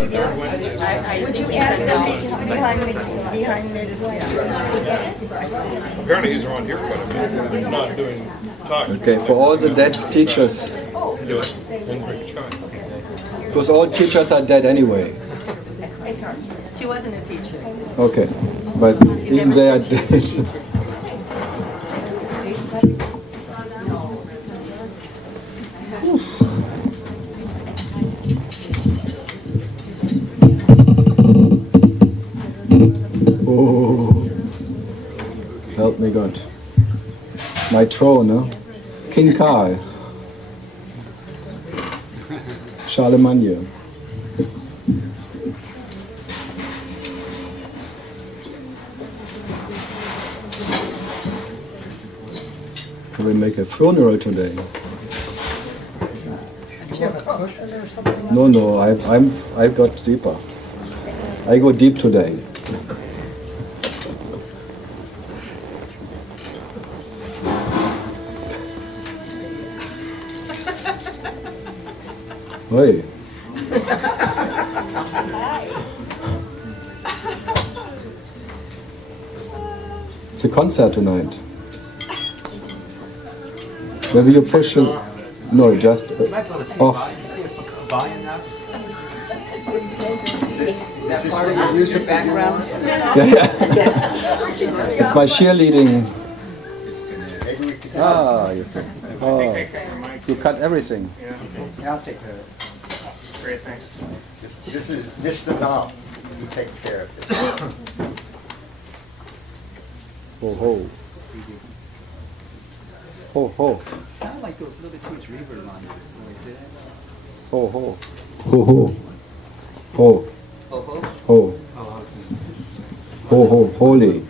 Would you ask them behind Neti's? Apparently he's around here quite a bit, not doing talking. Okay, for all the dead teachers, Do it. And bring Chai. because all teachers are dead anyway. She wasn't a teacher. Okay, but even they are dead. Oh, help me God. My throne, huh? King KARL. Charlemagne. Can we make a funeral today? No, I got deeper. I go deep today. Hey. It's a concert tonight. Maybe you push it. No, just off. Is this for your music background? Yeah. It's my cheerleading. Ah, you see. Oh, you cut everything. Yeah, I'll take care of it. Great, thanks. This is Mr. Dom. He takes care of it. Ho ho. Ho ho. Sounded like there was a little bit too much reverb on it. Ho ho. Ho ho. Ho. Ho. Ho ho. Holy.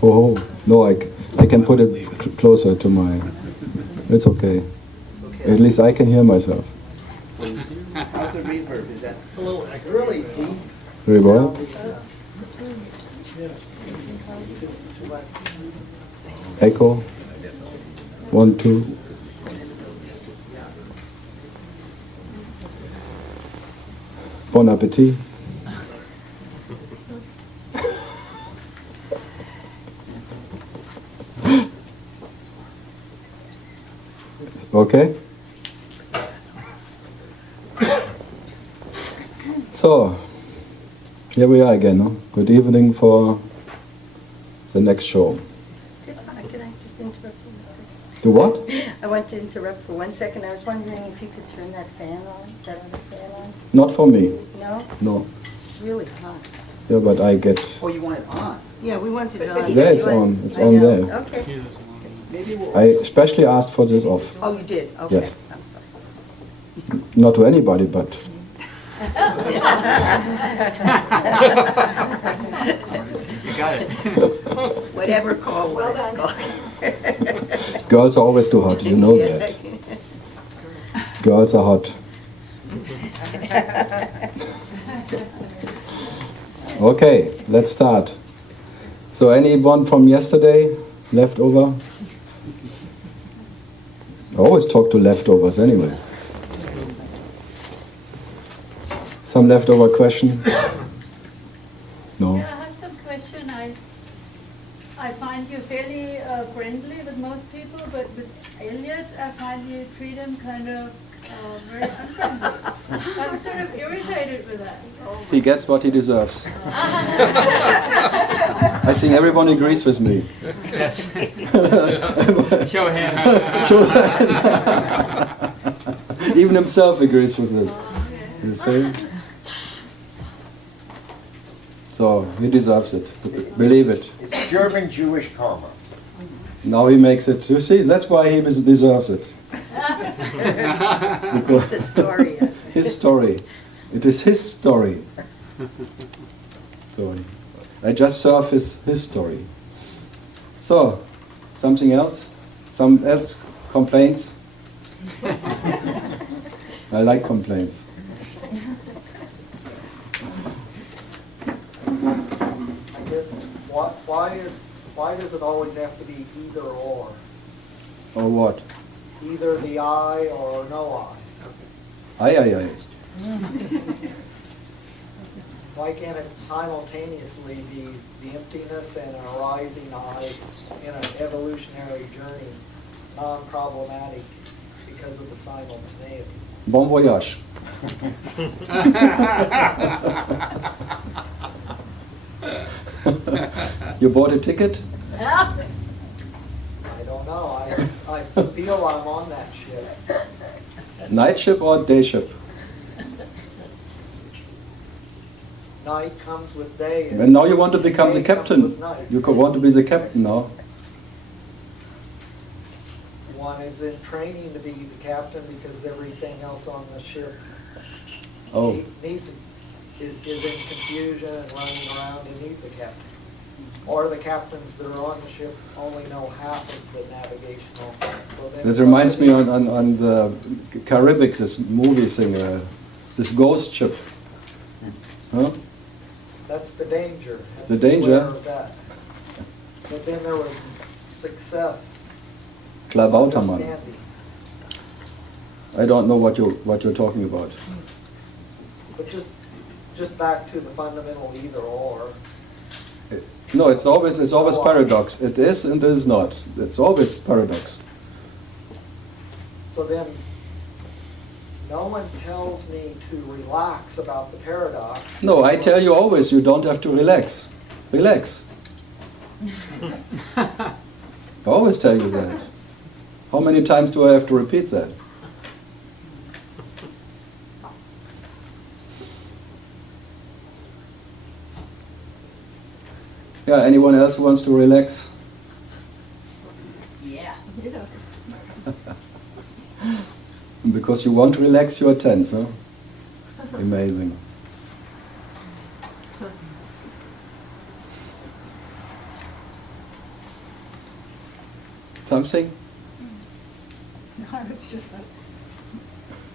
Ho ho. No, I can put it closer to my. It's okay. At least I can hear myself. How's the reverb? Is that a little like really deep? Reverb. Echo. 1, 2. Bon appetit. Okay. So, here we are again. No? Good evening for the next show. Can I just interrupt you? Do what? I want to interrupt for 1 second. I was wondering if you could turn that fan on, that other fan on? Not for me. No? No. It's really hot. Yeah, but I get. Oh, you want it on? Yeah, we want it on. There it's on. It's I on know. there. Okay. Maybe we'll. I especially asked for this off. Oh, you did? Okay. Yes. I'm sorry. Not to anybody, but You got it. Whatever call, well done. girls are always too hot. You know that. Girls are hot. Okay, let's start. So anyone from yesterday left over? I always talk to leftovers anyway. Some leftover question? No? Yeah, I have some question. I find you fairly friendly with most people, but with Elliot, I find you treat him kind of very unfriendly. I'm sort of irritated with that. He gets what he deserves. I think everyone agrees with me. Yes. Show hand. Shows that. Even himself agrees with it. You see? So he deserves it. Believe it. It's German Jewish karma. Now he makes it. You see, that's why he deserves it. It's a story. His story. It is his story. So I just serve his story. So, something else? Some else complaints? I like complaints. I guess, why does it always have to be either or? Or what? Either the I or no I? Aye, aye, aye. Why can't it simultaneously be the emptiness and a rising I in an evolutionary journey, non-problematic because of the simultaneity? Bon voyage. You bought a ticket? I don't know. I feel I'm on that ship. Night ship or day ship? Night comes with day. And now you want to become the day comes captain. with night. You want to be the captain now. One is in training to be the captain because everything else on the ship Oh, is in confusion and running around and needs a captain. Or the captains that are on the ship only know half of the navigational. So then that reminds me on the Caribbean, this movie thing, this ghost ship. Huh? That's the danger. Have The to be danger? aware of that. But then there was success. Klabautermann. Understanding. I don't know what you're talking about. But just back to the fundamental either or. No, it's always paradox. It is and it is not. It's always paradox. So then, no one tells me to relax about the paradox. No, I tell you always, you don't have to relax. Relax. I always tell you that. How many times do I have to repeat that? Yeah, anyone else who wants to relax? Yeah. Because you want to relax, you are tense, huh? Amazing. Something? No, it's just that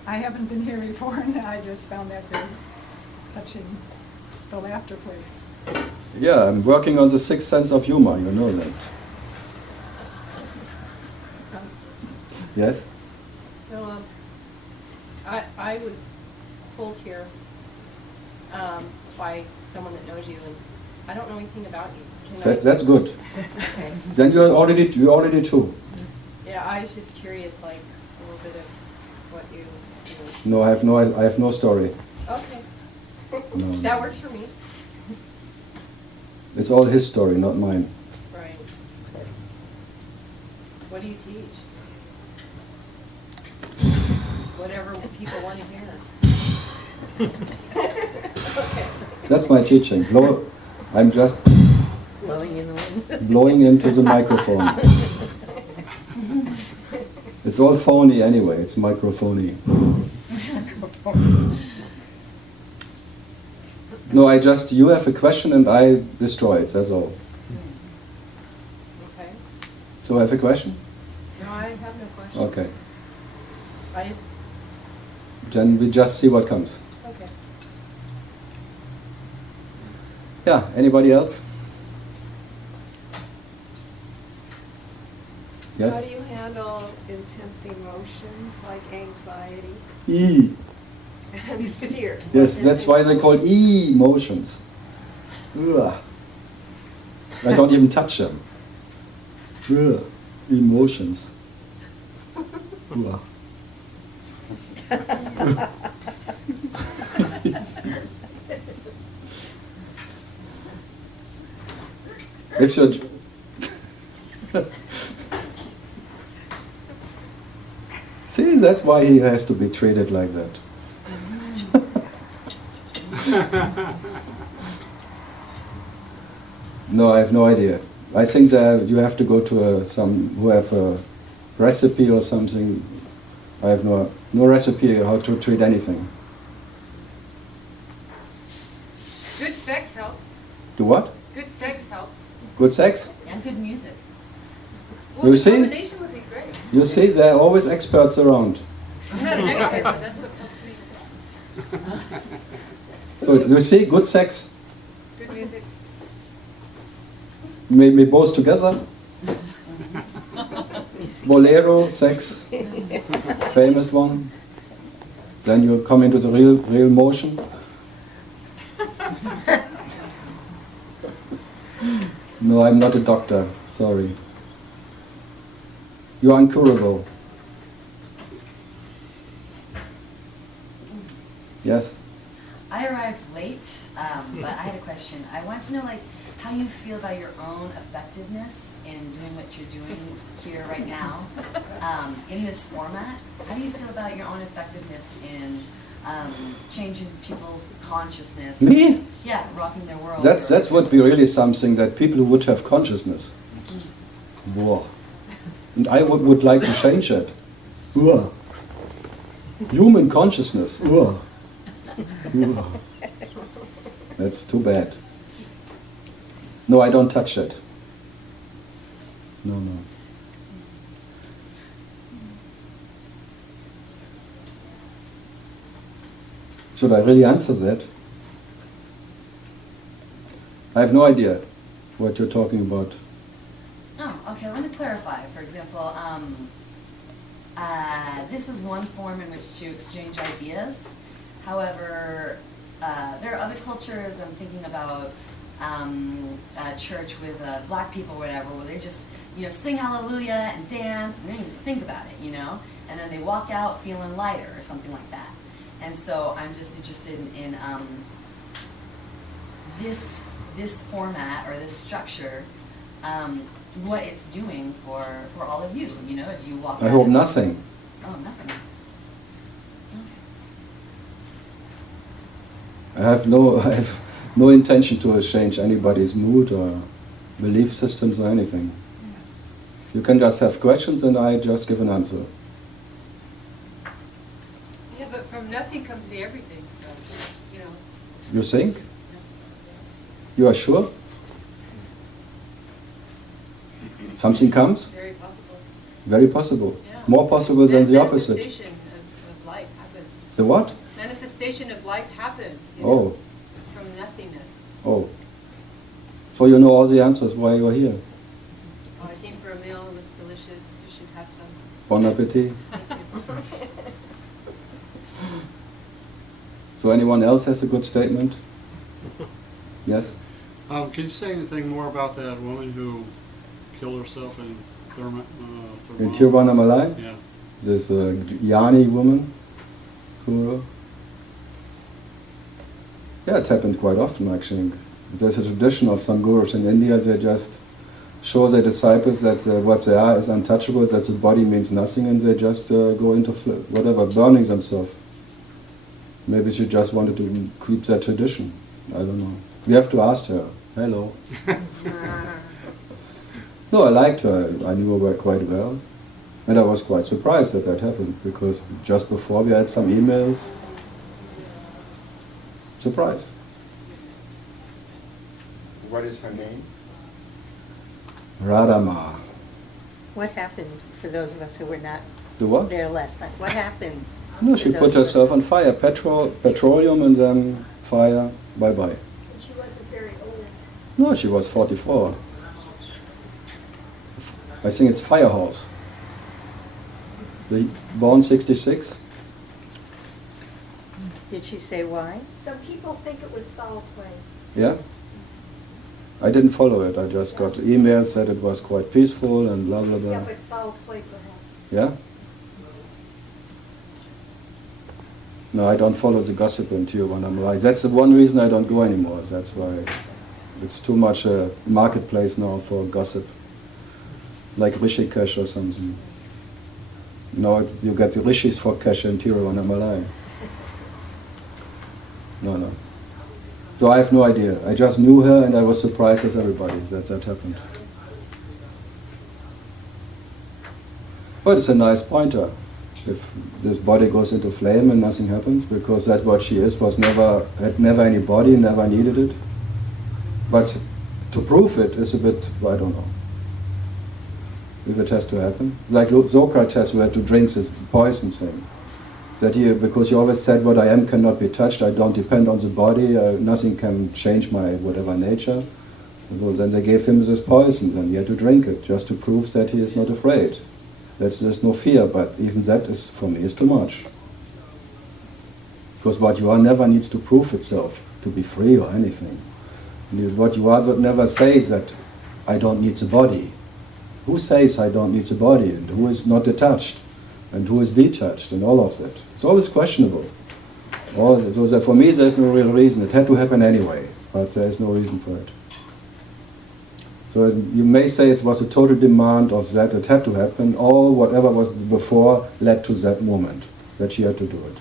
I haven't been here before, and I just found that very touching, the laughter place. Yeah, I'm working on the sixth sense of humor, you know that. Yes? So, I was pulled here by someone that knows you, and I don't know anything about you. That's good. Okay. Then you already two. Yeah, I was just curious, like a little bit of what you do. No, I have no story. Okay. No. That works for me. It's all his story, not mine. Right. What do you teach? Whatever people want to hear. Okay. That's my teaching. I'm just Blowing in the wind. blowing into the microphone. It's all phony anyway, it's microphony. No, you have a question and I destroy it, that's all. Okay. So I have a question? No, I have no questions. Okay. I just, Then we just see what comes. okay. Yeah, anybody else? How Yes? do you handle intense emotions like anxiety E. and fear? Yes, that's why they call emotions. Ugh. I don't even touch them. Ugh. Emotions. Ugh. If you're See, that's why he has to be treated like that. No, I have no idea. I think that you have to go to some who have a recipe or something. I have no recipe how to treat anything. Good sex helps. Do what? Good sex helps. Good sex? And good music. Well, You the see? combination would be great. You see, there are always experts around. I'm not an expert, but that's what helps me. So you see, good sex, Good music. maybe both together. Bolero, sex, famous one. Then you come into the real motion. No, I'm not a doctor, sorry. You're incurable. Yes? I arrived late, but I had a question. I wanted to know, like, how you feel about your own effectiveness in doing what you're doing here right now, in this format. How do you feel about your own effectiveness in changing people's consciousness? Me? Yeah, rocking their world. That would be really something, that people would have consciousness. Whoa. And I would like to change it. Whoa. Human consciousness. Whoa. Whoa. That's too bad. No, I don't touch it. No. Should I really answer that? I have no idea what you're talking about. Oh, okay, let me clarify. For example, this is one form in which to exchange ideas. However, there are other cultures, I'm thinking about church with black people or whatever, where they just, sing hallelujah and dance, and they don't even think about it, and then they walk out feeling lighter or something like that. And so I'm just interested in this format or this structure, what it's doing for all of you. Do you walk out? I hope nothing. Oh, nothing. I have no intention to change anybody's mood or belief systems or anything. You can just have questions and I just give an answer. Yeah, but from nothing comes the everything, so, You think? You are sure? Something comes? Very possible. Very possible. Yeah. More possible than the opposite. Manifestation of life happens. The what? Manifestation of life happens, Oh. from nothingness. Oh. So you know all the answers why you are here. Oh, I came for a meal, it was delicious, you should have some. Bon appetit. Thank you. So anyone else has a good statement? Yes? Can you say anything more about that woman who killed herself in In Tiruvannamalai? Yeah. This Yanni woman. Guru. Yeah, it happened quite often actually. There's a tradition of some gurus in India, they just show their disciples that what they are is untouchable, that the body means nothing, and they just go into whatever, burning themselves. Maybe she just wanted to keep that tradition. I don't know. We have to ask her. Hello. No, I liked her. I knew her quite well. And I was quite surprised that that happened, because just before we had some emails. Surprise. What is her name? Radama. What happened for those of us who were not The what? there last night? What happened? No, she put herself on fire. Petroleum and then fire. Bye-bye. And she wasn't very old. No, she was 44. I think it's Firehouse. Born 66. Did she say why? Some people think it was foul play. Yeah? I didn't follow it. I just got emails that it was quite peaceful and blah, blah, blah. Yeah, but foul play perhaps. Yeah? No, I don't follow the gossip in Tiruvannamalai. That's the one reason I don't go anymore. That's why it's too much a marketplace now for gossip. Like Rishikesh or something. No, you get the rishis for cash in Tiruvannamalai. No. So I have no idea. I just knew her and I was surprised as everybody that happened. But it's a nice pointer. If this body goes into flame and nothing happens, because that what she is had never any body, never needed it. But to prove it is a bit, I don't know. If it has to happen. Like Socrates, who had to drink this poison thing. That because he always said, what I am cannot be touched, I don't depend on the body, nothing can change my whatever nature. And so then they gave him this poison, and he had to drink it, just to prove that he is not afraid. There's no fear, but even that is, for me, is too much. Because what you are never needs to prove itself to be free or anything. What you are would never say is that I don't need the body. Who says I don't need the body, and who is not attached, and who is detached, and all of that? It's always questionable. So that for me there's no real reason. It had to happen anyway, but there's no reason for it. So you may say it was a total demand of that, it had to happen, or whatever was before led to that moment, that she had to do it.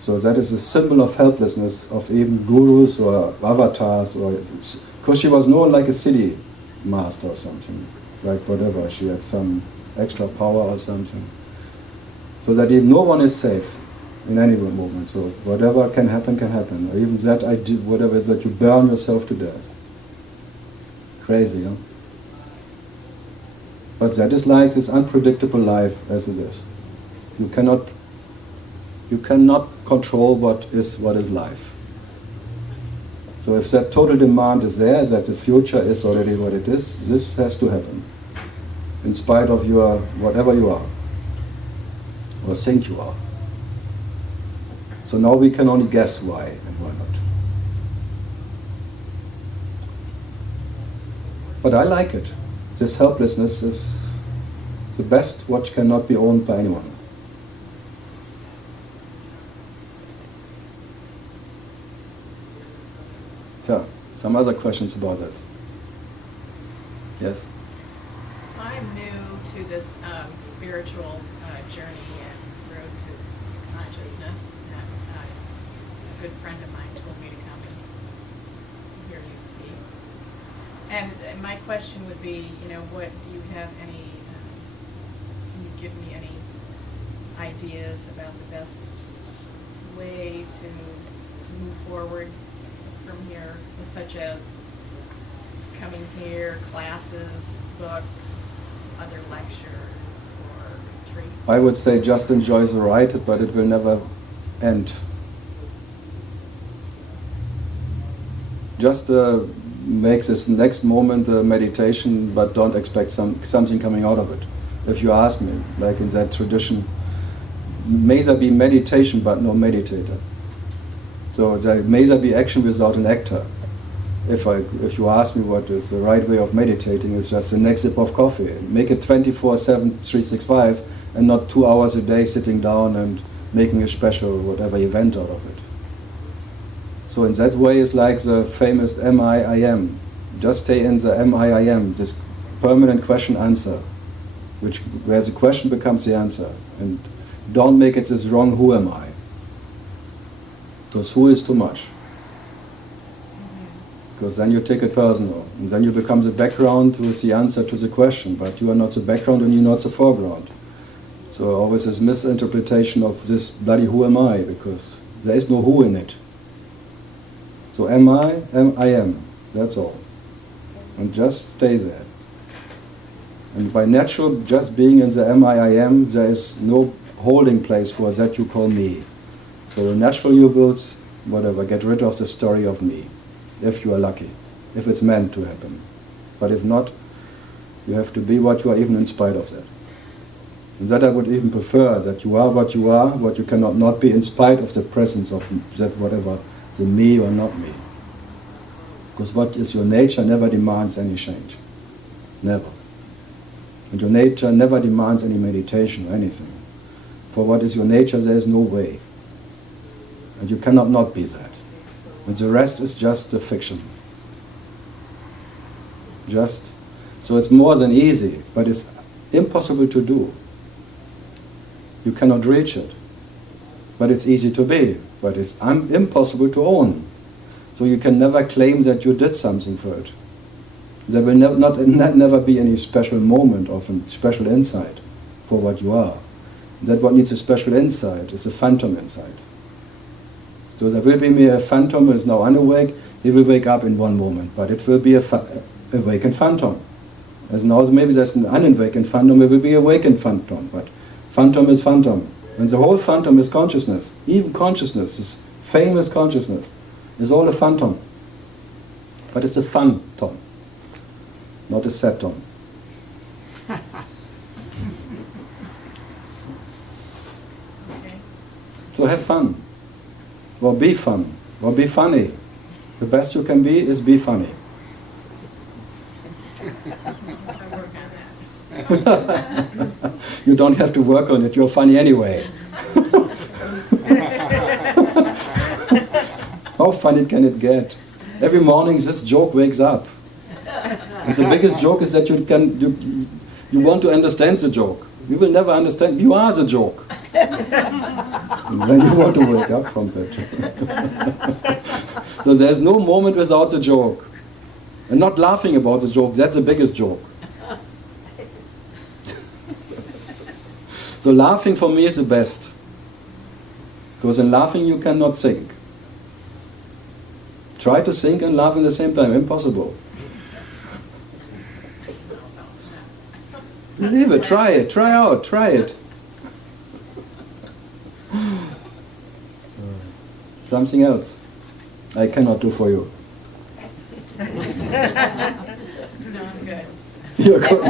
So that is a symbol of helplessness of even gurus or avatars, because she was known like a city master or something, like whatever, she had some extra power or something. So that no one is safe in any moment, so whatever can happen, or even that whatever that you burn yourself to death. Crazy, huh? But that is like this unpredictable life as it is. You cannot control what is life. So if that total demand is there, that the future is already what it is, this has to happen. In spite of your whatever you are, or think you are. So now we can only guess why and why not. But I like it. This helplessness is the best what cannot be owned by anyone. Yeah, some other questions about that? Yes? So I'm new to this spiritual journey and road to consciousness. And a good friend of mine told me to come and hear you speak. And my question would be, what do you have any, can you give me any ideas about the best way to move forward from here, such as coming here, classes, books, other lectures, or retreats? I would say just enjoy the ride, but it will never end. Just make this next moment a meditation, but don't expect something coming out of it. If you ask me, like in that tradition, may there be meditation but no meditator. So there may there be action without an actor. If you ask me what is the right way of meditating, it's just the next sip of coffee. Make it 24/7, 365, and not 2 hours a day sitting down and making a special whatever event out of it. So in that way, it's like the famous M-I-I-M. Just stay in the M-I-I-M, this permanent question-answer, where the question becomes the answer. And don't make it this wrong, who am I? Because who is too much. Because then you take it personal, and then you become the background with the answer to the question, but you are not the background and you're not the foreground. So always this misinterpretation of this bloody who am I, because there is no who in it. So am I am, that's all. And just stay there. And by natural just being in the am, there is no holding place for that you call me. So naturally you will, get rid of the story of me, if you are lucky, if it's meant to happen. But if not, you have to be what you are even in spite of that. And that I would even prefer, that you are, what you cannot not be in spite of the presence of that whatever, the me or not me. Because what is your nature never demands any change. Never. And your nature never demands any meditation or anything. For what is your nature, there is no way. And you cannot not be that. And the rest is just a fiction. So it's more than easy, but it's impossible to do. You cannot reach it. But it's easy to be, but it's impossible to own. So you can never claim that you did something for it. There will never be any special moment of a special insight for what you are. That what needs a special insight is a phantom insight. So there will be a phantom who is now unawake, he will wake up in one moment, but it will be a awakened phantom. As now maybe there's an unawakened phantom, it will be awakened phantom, but phantom is phantom. And the whole phantom is consciousness. Even consciousness, this famous consciousness, is all a phantom. But it's a fun tom, not a sad tom. Okay. So have fun. or be fun, or be funny. The best you can be is be funny. You don't have to work on it, you're funny anyway. How funny can it get? Every morning this joke wakes up. And the biggest joke is that you want to understand the joke. You will never understand, you are the joke. And then you want to wake up from that joke. So there's no moment without the joke. And not laughing about the joke, that's the biggest joke. So laughing for me is the best. Because in laughing you cannot think. Try to think and laugh at the same time, impossible. Leave it, try it, try out, try it. Something else I cannot do for you. No, I'm good. You're good.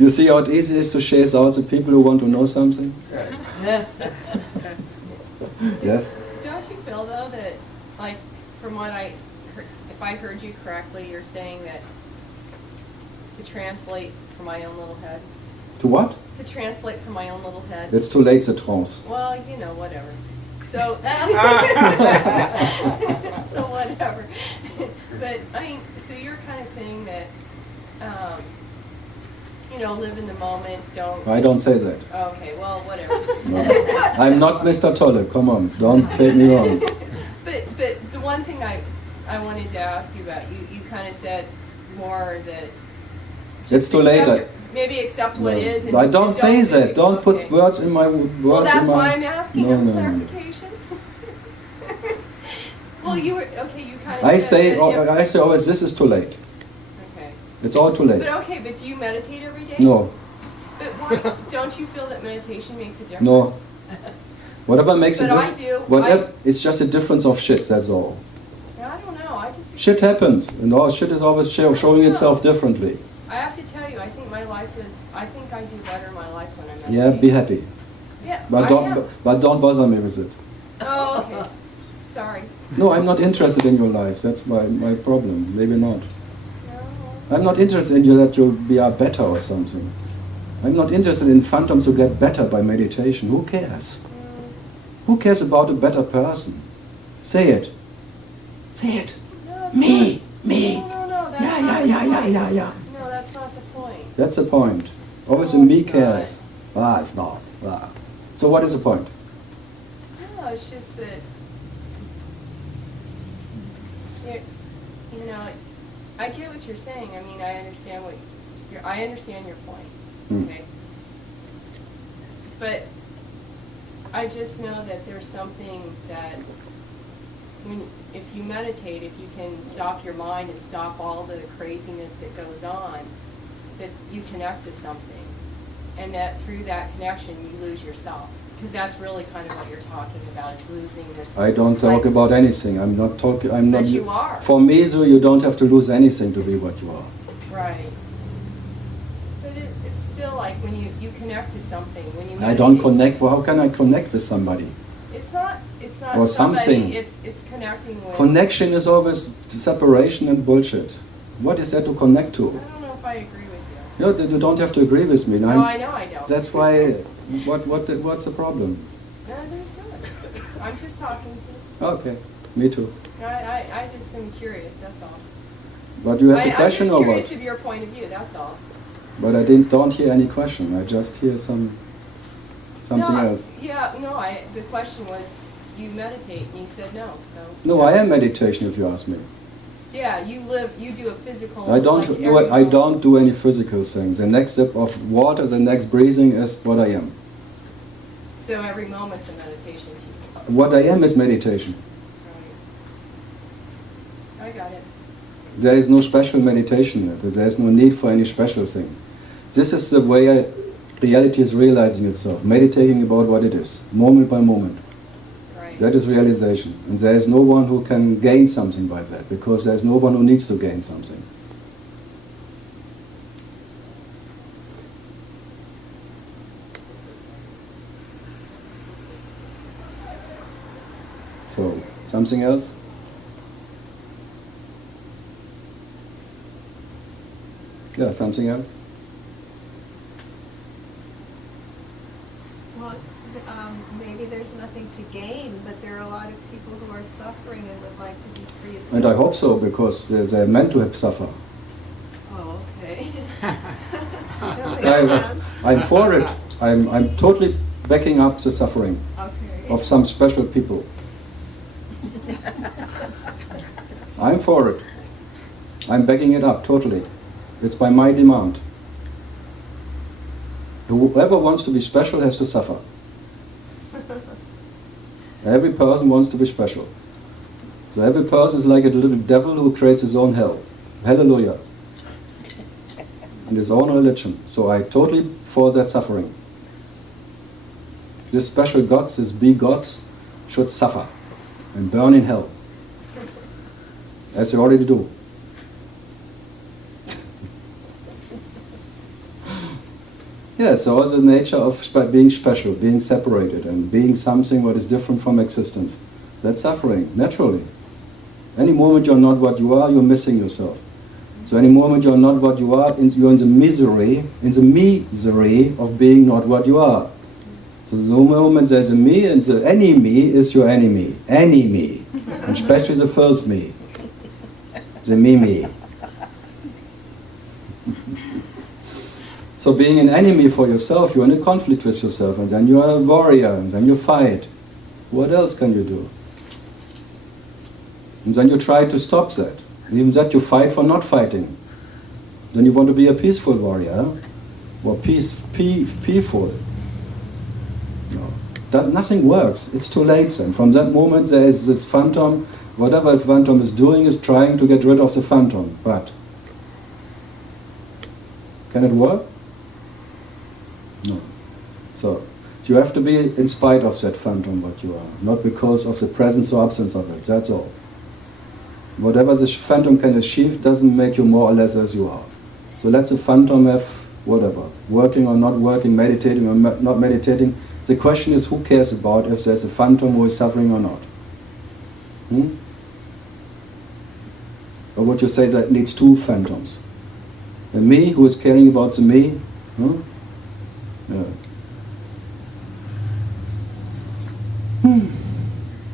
You see how easy it is to chase out the people who want to know something? Yes? Don't you feel though that, like, from what I heard, if I heard you correctly, you're saying that to translate from my own little head? To what? To translate from my own little head. It's too late, the trance. Well, you know, whatever. So, so whatever. But I mean, so you're kind of saying that, you know, live in the moment. I don't say that. Okay, well, whatever. No. I'm not Mr. Tolle. Come on, don't take me wrong. But the one thing I wanted to ask you about, you kind of said more that It's too late. Maybe accept what is. And I don't say that. Don't put okay. words in my words. Well, that's why I'm asking no, for no, clarification. Well, you were okay. You kind of. I say always, this is too late. Okay. It's all too late. But okay, but do you meditate every day? No. But why, don't you feel that meditation makes a difference? No. Whatever makes but a I difference. do. Whatever, it's just a difference of shit. That's all. Yeah, I don't know. I just. Shit happens, and all shit is always showing itself differently. I have to tell you, I think my life does. I think I do better in my life when I meditate. Yeah, be happy. Yeah, but don't bother me with it. Oh, okay. Sorry. No, I'm not interested in your life. That's my problem. Maybe not. I'm not interested in you that you'll be better or something. I'm not interested in phantoms to get better by meditation. Who cares? Who cares about a better person? Say it. Say it. No, me. No, that's not the point. Yeah. No, that's not the point. That's the point. Always a me cares. It's not. So what is the point? No, it's just that, you know, I get what you're saying. I mean, I understand your point. Okay. But I just know that there's something that if you meditate, if you can stop your mind and stop all the craziness that goes on, that you connect to something. And that through that connection, you lose yourself. Because that's really kind of what you're talking about, is losing this. I don't talk about anything. I'm not talking. I'm not. But you are. For me, though, you don't have to lose anything to be what you are. Right. But it's still like when you connect to something, when you meditate. I don't connect. Well, how can I connect with somebody? It's not or somebody, something. It's connecting with. Connection is always separation and bullshit. What is there to connect to? I don't know if I agree with you. No, you don't have to agree with me. No, I know I don't. That's why. What's the problem? No, there's not. I'm just talking to you. Okay, me too. I just am curious, that's all. But you have a question or what? I'm just curious of your point of view, that's all. But I don't hear any question. I just hear something else. Yeah, no, the question was, you meditate, and you said no, so. No, I am meditation if you ask me. Yeah, you do a physical. I don't do any physical things. The next sip of water, the next breathing is what I am. So every moment's a meditation to you. What I am is meditation. Right. I got it. There is no special meditation. There is no need for any special thing. This is the way reality is realizing itself, meditating about what it is, moment by moment. Right. That is realization. And there is no one who can gain something by that, because there is no one who needs to gain something. So, something else? Yeah, something else? Well, maybe there's nothing to gain, but there are a lot of people who are suffering and would like to be free of suffering. And I hope so, because they're meant to have suffer. Oh, okay. That makes sense. I'm for it. I'm totally backing up the suffering of some special people. I'm for it. I'm backing it up totally. It's by my demand. Whoever wants to be special has to suffer. Every person wants to be special. So every person is like a little devil who creates his own hell. Hallelujah. And his own religion. So I totally for that suffering. These special gods, these big gods, should suffer and burn in hell. As they already do. Yeah, it's also the nature of being special, being separated, and being something what is different from existence. That's suffering, naturally. Any moment you're not what you are, you're missing yourself. So any moment you're not what you are, you're in the misery of being not what you are. So the moment there's a me, and the any me is your enemy. Any me. And especially the first me. The me. So being an enemy for yourself, you're in a conflict with yourself, and then you're a warrior, and then you fight. What else can you do? And then you try to stop that. Even that you fight for not fighting. Then you want to be a peaceful warrior, or peaceful. No. Nothing works. It's too late then. From that moment there is this phantom. Whatever the phantom is doing is trying to get rid of the phantom. But can it work? No. So you have to be in spite of that phantom what you are, not because of the presence or absence of it. That's all. Whatever the phantom can achieve doesn't make you more or less as you are. So let the phantom have whatever, working or not working, meditating or not meditating. The question is, who cares about if there's a phantom who is suffering or not? Or would you say that needs two phantoms? The me who is caring about the me? Yeah.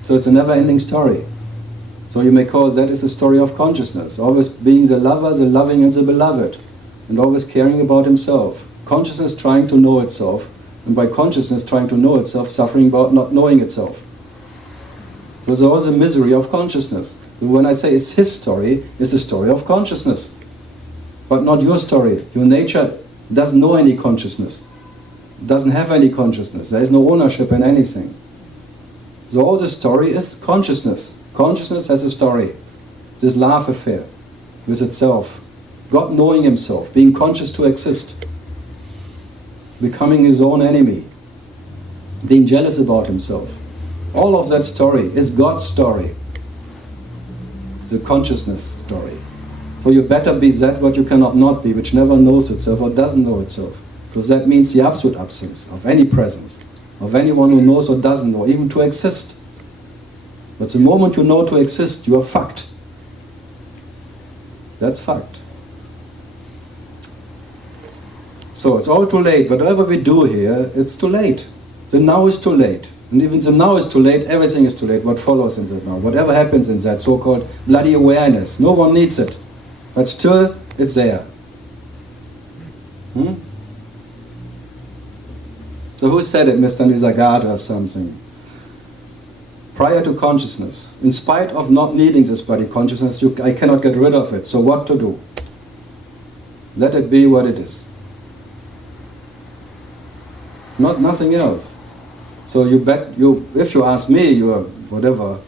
So it's a never-ending story. So you may call that is a story of consciousness, always being the lover, the loving and the beloved, and always caring about himself. Consciousness trying to know itself, and by consciousness trying to know itself, suffering about not knowing itself. So there's always a misery of consciousness. When I say it's his story, it's a story of consciousness. But not your story. Your nature doesn't know any consciousness. Doesn't have any consciousness. There is no ownership in anything. So all the story is consciousness. Consciousness has a story. This love affair with itself. God knowing himself, being conscious to exist. Becoming his own enemy. Being jealous about himself. All of that story is God's story. It's a consciousness story. So you better be that what you cannot not be, which never knows itself or doesn't know itself. Because that means the absolute absence of any presence, of anyone who knows or doesn't know, even to exist. But the moment you know to exist, you are fucked. That's fact. So it's all too late. Whatever we do here, it's too late. The now is too late. And even the now is too late, everything is too late. What follows in that now? Whatever happens in that so-called bloody awareness, no one needs it. But still, it's there. So who said it, Mr. Nisargadatta or something? Prior to consciousness, in spite of not needing this body consciousness, I cannot get rid of it. So what to do? Let it be what it is. Nothing else. So if you ask me, you are whatever,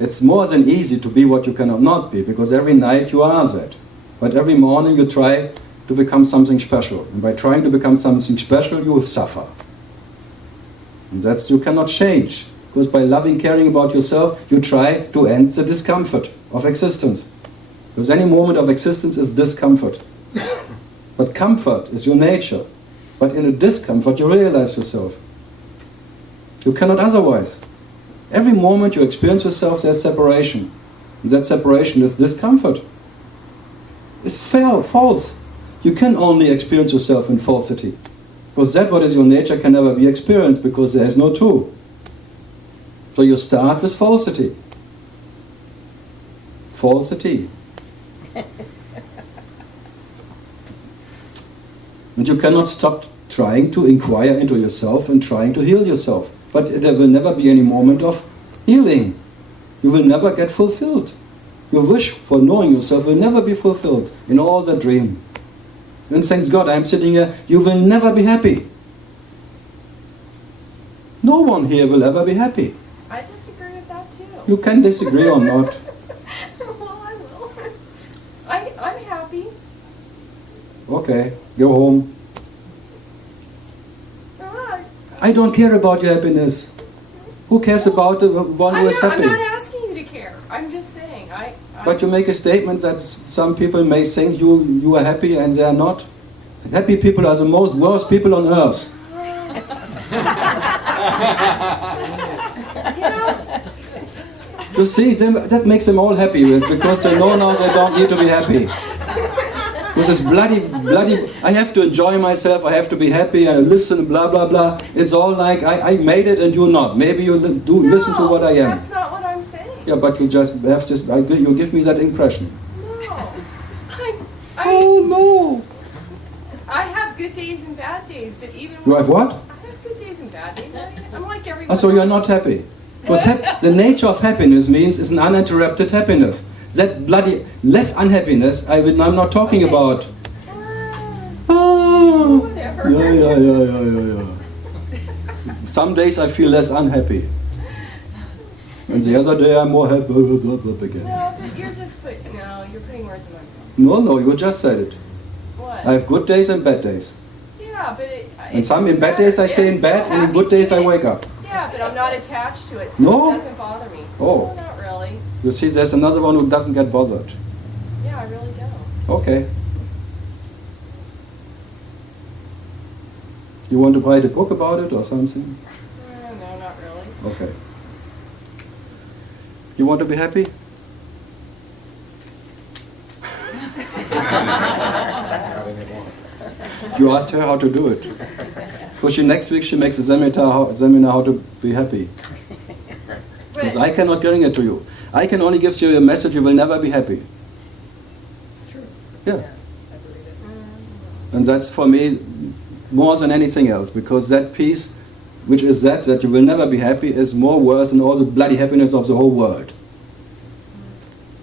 it's more than easy to be what you cannot not be, because every night you are that. But every morning you try to become something special. And by trying to become something special, you will suffer. And that's, you cannot change. Because by loving, caring about yourself, you try to end the discomfort of existence. Because any moment of existence is discomfort. But comfort is your nature. But in a discomfort, you realize yourself. You cannot otherwise. Every moment you experience yourself, there's separation. And that separation is discomfort. It's false. You can only experience yourself in falsity. Because that what is your nature can never be experienced, because there is no truth. So you start with falsity. Falsity. And you cannot stop trying to inquire into yourself and trying to heal yourself. But there will never be any moment of healing. You will never get fulfilled. Your wish for knowing yourself will never be fulfilled in all the dream. And thanks God, I'm sitting here, you will never be happy. No one here will ever be happy. I disagree with that too. You can disagree or not. Well, I will. I'm happy. Okay, go home. I don't care about your happiness. Who cares about the one who is happy? I'm not asking you to care. I'm just saying. But you make a statement that some people may think you are happy and they are not. Happy people are the most worst people on earth. You see, that makes them all happy because they know now they don't need to be happy. This is bloody, I have to enjoy myself, I have to be happy, and listen, blah, blah, blah. It's all like, I made it and you not. Maybe you do listen to what I am. That's not what I'm saying. Yeah, but you just have this, you give me that impression. No. Oh, no. I have good days and bad days, but even You have what? I have good days and bad days. I'm like everyone. So you're not happy. Because the nature of happiness means is an uninterrupted happiness. That bloody less unhappiness, I'm not talking about. Whatever. Yeah. Some days I feel less unhappy. And the other day I'm more happy. No, but you're just you're putting words in my mouth. No, you just said it. What? I have good days and bad days. Yeah, but And some in bad days I stay in bed, and in good days I wake up. Yeah, but I'm not attached to it, so No? it doesn't bother me. Oh. No, not really. You see, there's another one who doesn't get bothered. Yeah, I really don't. Okay. You want to write a book about it or something? No, not really. Okay. You want to be happy? You asked her how to do it. Because next week she makes a seminar how to be happy. Because I cannot bring it to you. I can only give you a message, you will never be happy. It's true. Yeah. And that's for me more than anything else, because that piece, which is that you will never be happy, is more worse than all the bloody happiness of the whole world.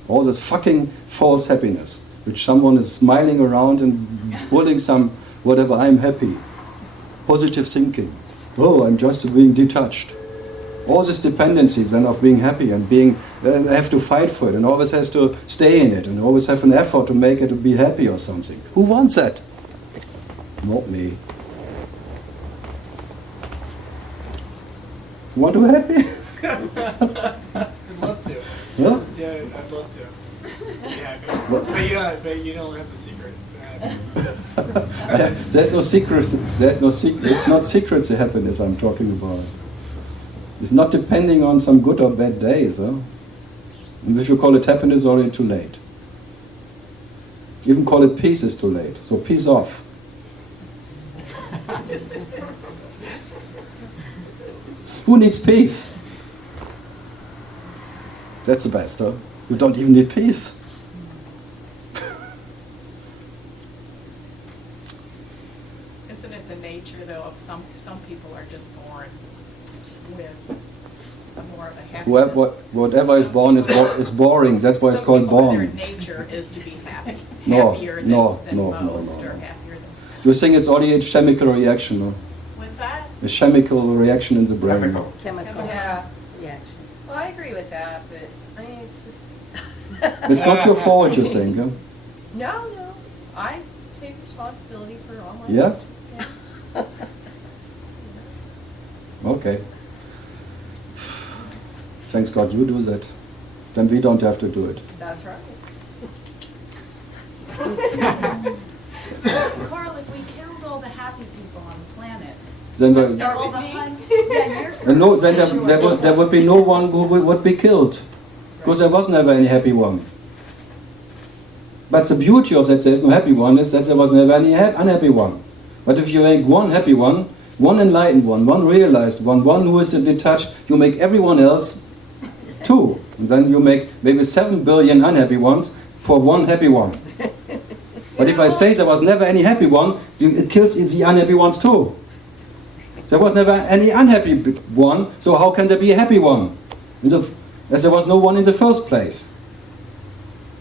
All this fucking false happiness, which someone is smiling around and pulling some, whatever, I'm happy. Positive thinking. Oh, I'm just being detached. All these dependencies and of being happy and being, I have to fight for it and always has to stay in it and always have an effort to make it to be happy or something. Who wants that? Not me. You want to be happy? I'd love to. Huh? Yeah, I'd love to. Yeah, but you don't have the secret. There's no secrets. It's not secrets. The happiness I'm talking about. It's not depending on some good or bad days. Huh? And if you call it happiness, it's already too late. Even call it peace is too late. So peace off. Who needs peace? That's the best, huh? You don't even need peace. Isn't it the nature, though, of some people are just born with more of a happiness? Whatever is born is boring. That's why it's called born. Their nature is to be happy. No, Happier no. Or happier than You think it's only a chemical reaction, no? What's that? A chemical reaction in the brain. Chemical. Yeah. Reaction. Well, I agree with that, but I mean, it's just. It's not your fault, you think, huh? No. I take responsibility for all my. Yeah? Yeah. Okay. Thanks God you do that. Then we don't have to do it. That's right. So, Karl, if we killed all the happy people on the planet, then Start with me. Yeah, you're first. no, then there would be no one who would be killed, because there was never any happy one. But the beauty of that there is no happy one is that there was never any unhappy one. But if you make one happy one enlightened one realized one who is detached, you make everyone else two. And then you make maybe 7 billion unhappy ones for one happy one. But if I say there was never any happy one, it kills the unhappy ones too. There was never any unhappy one, so how can there be a happy one? As there was no one in the first place.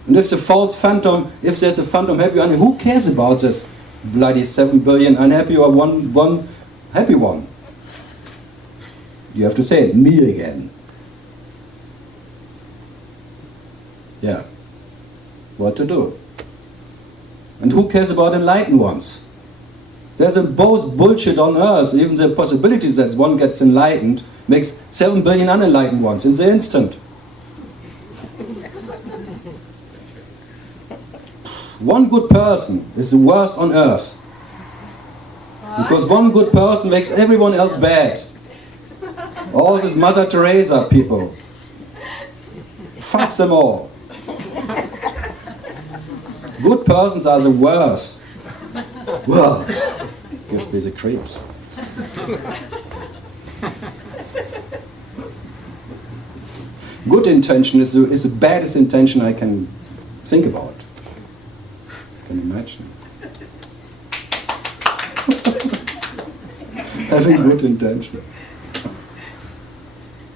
And if the false phantom, if there's a phantom happy one, who cares about this bloody 7 billion unhappy or one happy one? You have to say it, me again. Yeah. What to do? And who cares about enlightened ones? There's a both bullshit on earth. Even the possibility that one gets enlightened makes 7 billion unenlightened ones in the instant. One good person is the worst on earth. Because one good person makes everyone else bad. All these Mother Teresa people. Fuck them all. Good persons are the worst. Well, gives me the creeps. Good intention is the baddest intention I can think about. Can you imagine? Having good intention.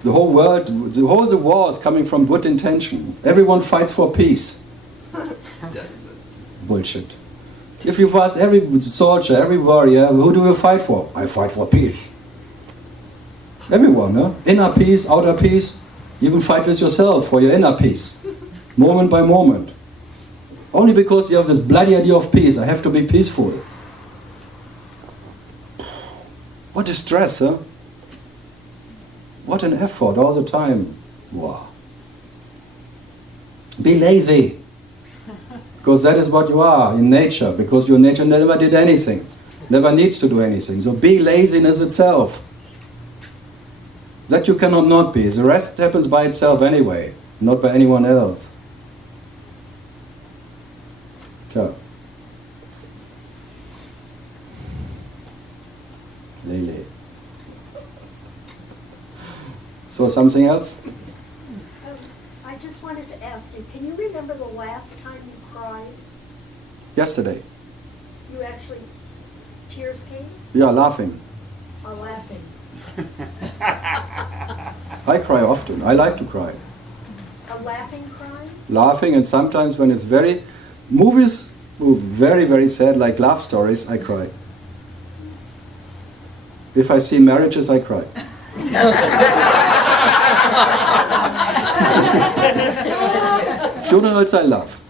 The whole world, the war is coming from good intention. Everyone fights for peace. Bullshit. If you ask every soldier, every warrior, who do you fight for? I fight for peace. Everyone, huh? Inner peace, outer peace. Even fight with yourself for your inner peace. Moment by moment. Only because you have this bloody idea of peace, I have to be peaceful. What a stress, huh? What an effort all the time. Wow. Be lazy. Because that is what you are in nature. Because your nature never did anything. Never needs to do anything. So be laziness itself. That you cannot not be. The rest happens by itself anyway. Not by anyone else. Ciao. Lele. So something else? I just wanted to ask you, can you remember the last time you cried? Yesterday. You actually, tears came? Yeah, laughing. Laughing. I cry often. I like to cry. A laughing cry? Laughing, and sometimes when it's movies were very, very sad, like love stories, I cry. If I see marriages, I cry. Funerals, I laugh.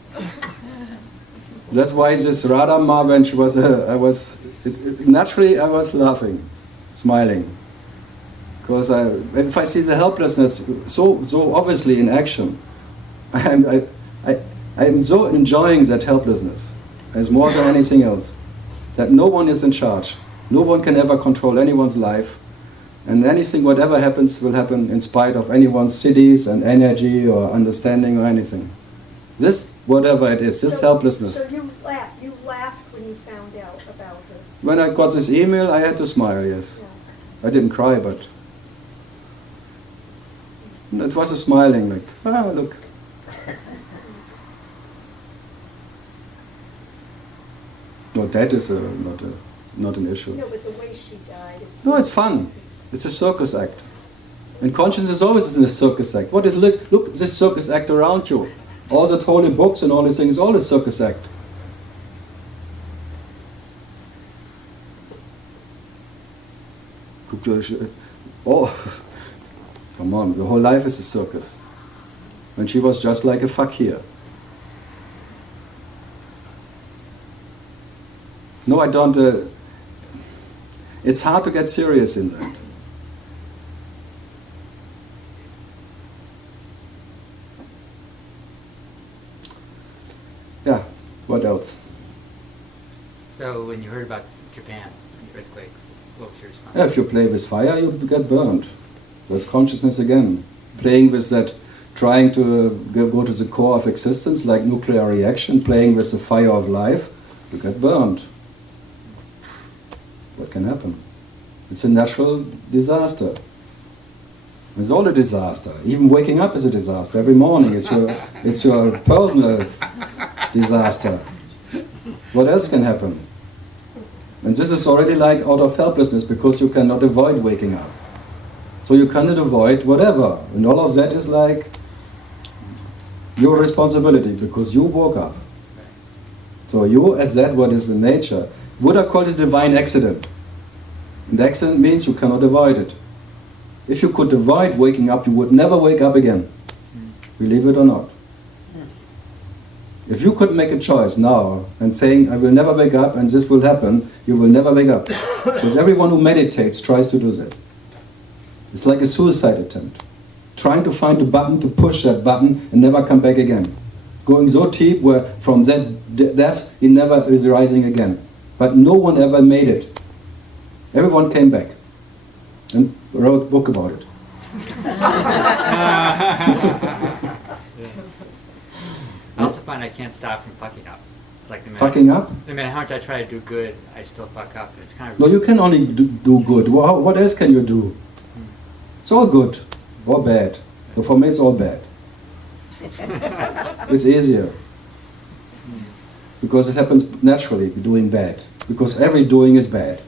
That's why this Radha Ma, when she was, naturally I was laughing, smiling. Because if I see the helplessness so obviously in action, I'm so enjoying that helplessness as more than anything else. That no one is in charge. No one can ever control anyone's life. And anything, whatever happens, will happen in spite of anyone's cities and energy or understanding or anything. This, whatever it is, this helplessness. So you laughed when you found out about it? When I got this email, I had to smile, yes. Yeah. I didn't cry, but it was a smiling, like, ah, look. No, that is not an issue. No, but the way she died. No, it's fun. It's a circus act. And consciousness is always in a circus act. What is, look, this circus act around you. All the holy books and all these things, all a circus act. Oh, come on, the whole life is a circus. And she was just like a fakir. No, I don't. It's hard to get serious in that. Yeah, what else? So when you heard about Japan, the earthquake, What was your response? Yeah, if you play with fire, you get burned. That's consciousness again. Playing with that, trying to go to the core of existence, like nuclear reaction, playing with the fire of life, you get burned. What can happen? It's a natural disaster. It's all a disaster. Even waking up is a disaster. Every morning it's your personal disaster. What else can happen? And this is already like out of helplessness because you cannot avoid waking up. So you cannot avoid whatever. And all of that is like your responsibility because you woke up. So you, as that what is in nature, Buddha called it divine accident. And accident means you cannot avoid it. If you could avoid waking up, you would never wake up again. Believe it or not. If you could make a choice now and saying, I will never wake up and this will happen, you will never wake up. Because everyone who meditates tries to do that. It's like a suicide attempt. Trying to find a button to push that button and never come back again. Going so deep where from that depth he never is rising again. But no one ever made it. Everyone came back and wrote a book about it. I also find I can't stop from fucking up. It's like Fucking up? No matter how much I try to do good, I still fuck up. It's kind of No, you can only do good. What else can you do? It's all good or bad. So for me, it's all bad. It's easier. Because it happens naturally, doing bad. Because every doing is bad.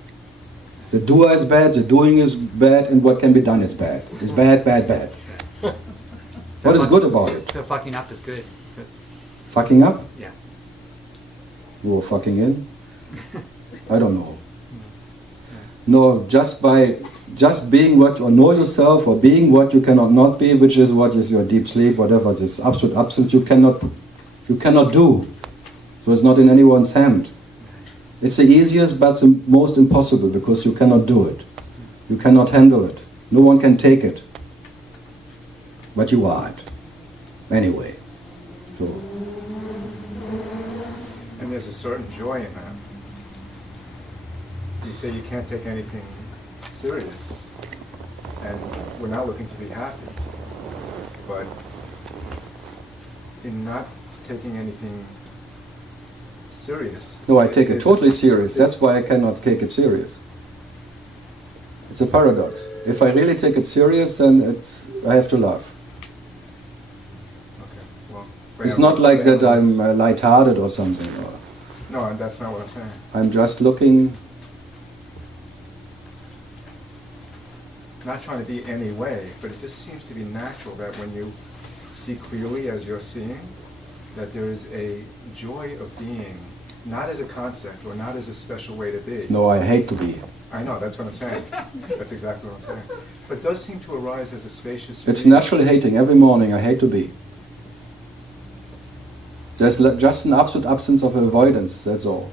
The doer is bad, the doing is bad, and what can be done is bad. It's bad, bad, bad. What is good about it? So fucking up is good. Fucking up? Yeah. You were fucking in? I don't know. No, just being what you know yourself, or being what you cannot not be, which is what is your deep sleep, whatever this absolute absence you cannot do. So it's not in anyone's hand. It's the easiest but the most impossible because you cannot do it. You cannot handle it. No one can take it. But you are it. Anyway. So. And there's a certain joy in that. You say you can't take anything serious, and we're not looking to be happy. But in not taking anything serious. No, I take it totally serious. That's why I cannot take it serious. It's a paradox. If I really take it serious, then I have to laugh. Okay. Well, It's not like that I'm light-hearted or something. Or no, that's not what I'm saying. I'm just looking. Not trying to be any way, but it just seems to be natural that when you see clearly as you're seeing, that there is a joy of being, not as a concept or not as a special way to be. No, I hate to be. I know, that's what I'm saying. That's exactly what I'm saying. But it does seem to arise as a spacious It's being. natural hating. Every morning I hate to be. There's just an absolute absence of avoidance, that's all.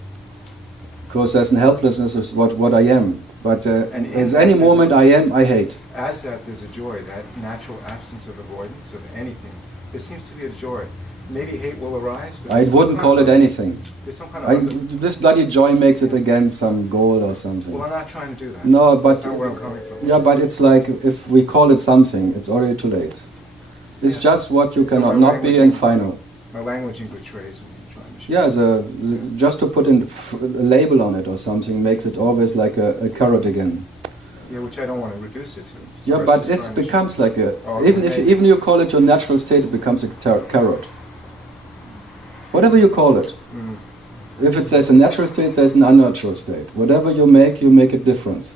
Because there's an helplessness of what I am. But at any moment I am, I hate. As that, there's a joy, that natural absence of avoidance of anything. There seems to be a joy. Maybe hate will arise. But I wouldn't call it anything. There's some kind of This bloody joy makes it again some goal or something. Well, I'm not trying to do that. No, but That's not where I'm coming from. yeah, but it's like if we call it something, it's already too late. It's just what you cannot not be and final. My languaging betrays me. Yeah, just to put a label on it or something makes it always like a carrot again. Yeah, which I don't want to reduce it to. Yeah, So but it's it becomes like a Oh, even okay. even you call it your natural state, it becomes a carrot. Whatever you call it. Mm. If it says a natural state, there's an unnatural state. Whatever you make a difference.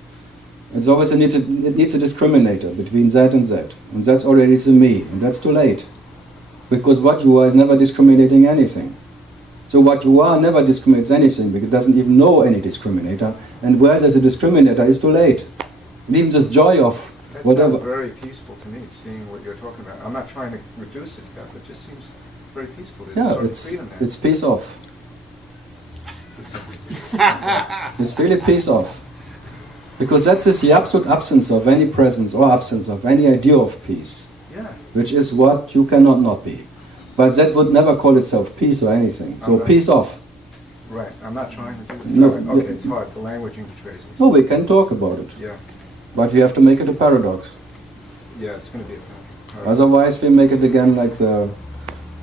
It's always it needs a discriminator between that and that. And that's already the me, and that's too late. Because what you are is never discriminating anything. So what you are never discriminates anything, because it doesn't even know any discriminator. And where there's a discriminator, it's too late. And even this joy of That whatever. sounds very peaceful to me, seeing what you're talking about. I'm not trying to reduce it to that, but it just seems very peaceful. There's a Yeah, sort of it's freedom there. peace off. It's really peace off. Because that's the absolute absence of any presence or absence of any idea of peace. Yeah. Which is what you cannot not be. But that would never call itself peace or anything. So Alright. peace off. Right, I'm not trying to do No, that. Okay, it's hard, the languaging betrays me. No, we can talk about it. Yeah, But we have to make it a paradox. yeah, it's gonna be a paradox. Otherwise we make it again like the,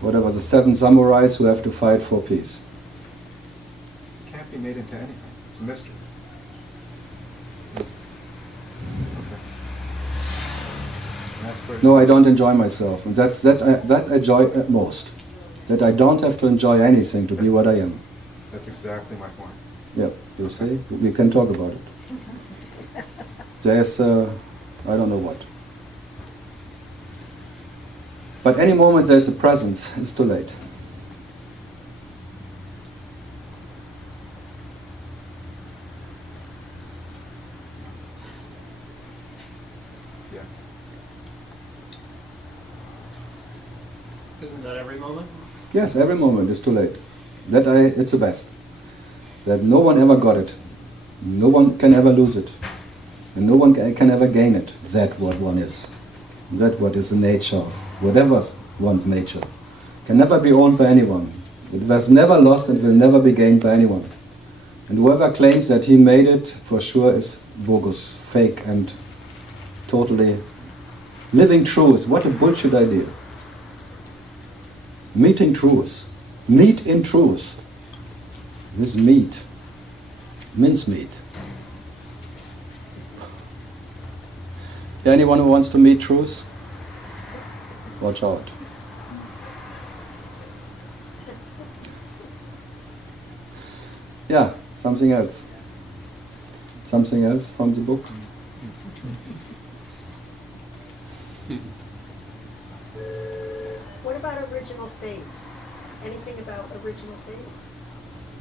whatever, the 7 samurais who have to fight for peace. It can't be made into anything, it's a mystery. Okay. And that's where- No, I don't enjoy myself. And that I enjoy at most. That I don't have to enjoy anything to be what I am. That's exactly my point. Yeah, you see? We can talk about it. There's, I don't know what. But any moment there's a presence, it's too late. Yeah. Isn't that every moment? Yes, every moment is too late. It's the best. That no one ever got it. No one can ever lose it. And no one can ever gain it. That what one is. That what is the nature of whatever's one's nature. Can never be owned by anyone. It was never lost and will never be gained by anyone. And whoever claims that he made it, for sure is bogus, fake, and totally living truth. What a bullshit idea. Meeting truth. Meet in truth. This meat. Mincemeat. Anyone who wants to meet truth? Watch out. Yeah, something else. Something else from the book? What about original face? Anything about original face?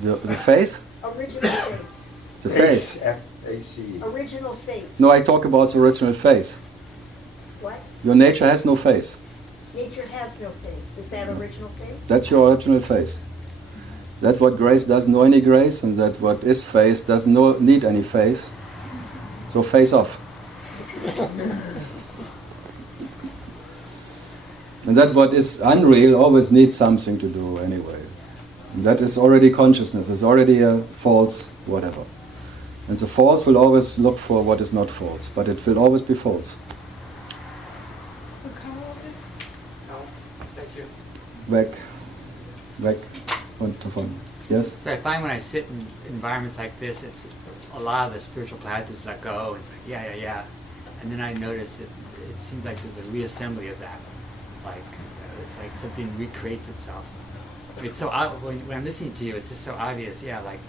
The face? Original face. The face. F-A-C. Original face. No, I talk about the original face. What? Your nature has no face. Nature has no face. Is that original face? That's your original face. That what grace doesn't know any grace, and that what is face doesn't need any face. So face off. And that what is unreal always needs something to do anyway. And that is already consciousness, it's already a false whatever. And the false will always look for what is not false, but it will always be false. No, thank you. Weg und davon. Yes? So I find when I sit in environments like this, it's a lot of the spiritual platitudes let go, and it's like, yeah, yeah, yeah. And then I notice it seems like there's a reassembly of that. Like, it's like something recreates itself. It's so, when I'm listening to you, it's just so obvious, yeah, like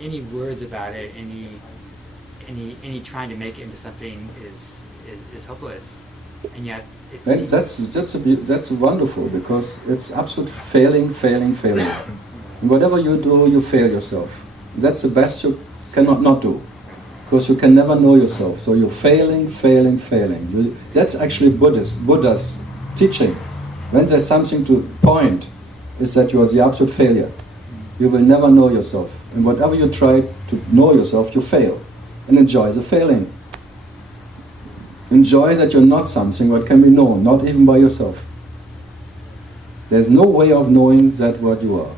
any words about it, any trying to make it into something is hopeless. And yet, And that's wonderful, because it's absolute failing. And whatever you do, you fail yourself. That's the best you cannot not do, because you can never know yourself. So you're failing. That's actually Buddha's teaching. When there's something to point, is that you are the absolute failure. You will never know yourself. And whatever you try to know yourself, you fail. And enjoy the failing. Enjoy that you're not something what can be known, not even by yourself. There's no way of knowing that what you are.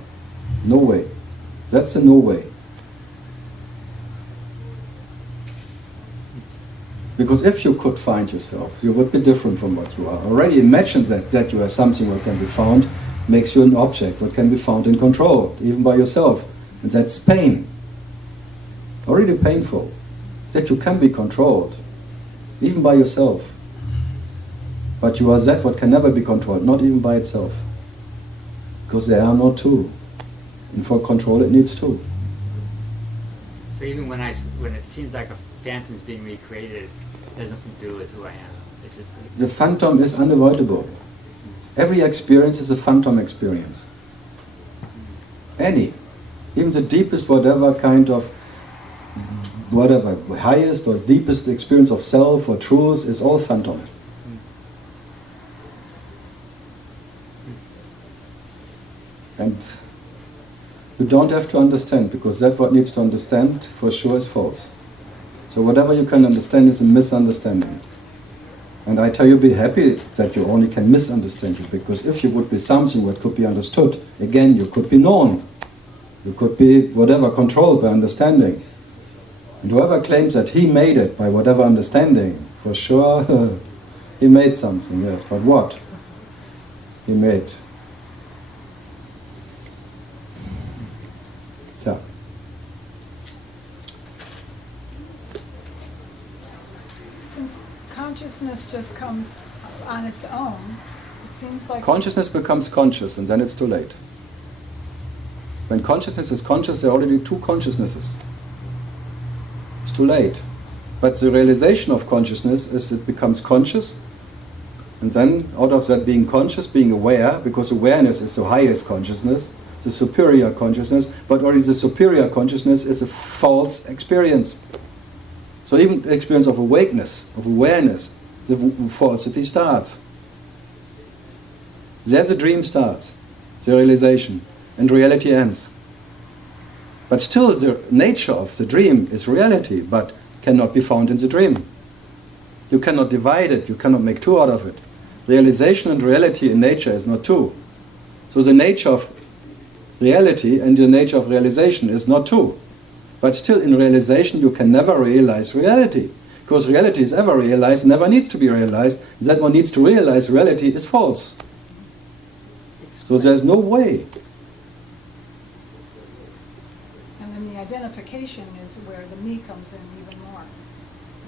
No way. That's a no way. Because if you could find yourself, you would be different from what you are. Already imagine that you are something what can be found, makes you an object what can be found and controlled, even by yourself. And that's pain. Already painful. That you can be controlled, even by yourself. But you are that what can never be controlled, not even by itself. Because there are no two. And for control it needs two. so even when it seems like a phantom is being recreated, it has nothing to do with who I am. It's just like, The phantom is unavoidable. Every experience is a phantom experience. Any. Even the deepest whatever kind of whatever highest or deepest experience of self or truth is all phantom. And you don't have to understand, because that what needs to understand for sure is false. So whatever you can understand is a misunderstanding. And I tell you, be happy that you only can misunderstand it, because if you would be something what could be understood, again you could be known. You could be, whatever, controlled by understanding. And whoever claims that he made it by whatever understanding, for sure, he made something, yes. But what? He made. Yeah. Since consciousness just comes on its own, it seems like... Consciousness becomes conscious, and then it's too late. When consciousness is conscious, there are already two consciousnesses. It's too late. But the realization of consciousness is it becomes conscious, and then out of that being conscious, being aware, because awareness is the highest consciousness, the superior consciousness, but already the superior consciousness is a false experience. So even the experience of awakeness, of awareness, the falsity starts. There the dream starts, the realization, and reality ends. But still the nature of the dream is reality, but cannot be found in the dream. You cannot divide it, you cannot make two out of it. Realization and reality in nature is not two. So the nature of reality and the nature of realization is not two. But still in realization you can never realize reality. Because reality is ever realized, never needs to be realized. That one needs to realize reality is false. So there's no way. And then the identification is where the me comes in even more.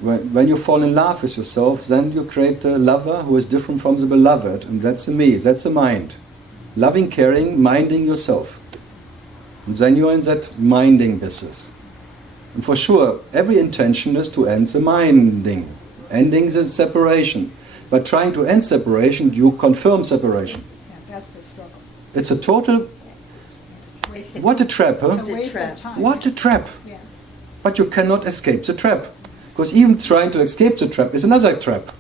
When you fall in love with yourself, then you create a lover who is different from the beloved, and that's the me, that's the mind. Loving, caring, minding yourself. And then you are in that minding business. And for sure, every intention is to end the minding, ending the separation. But trying to end separation, you confirm separation. Yeah, that's the struggle. It's a total... What a trap, huh? It's a waste of time. What a trap. Yeah. But you cannot escape the trap. Because even trying to escape the trap is another trap.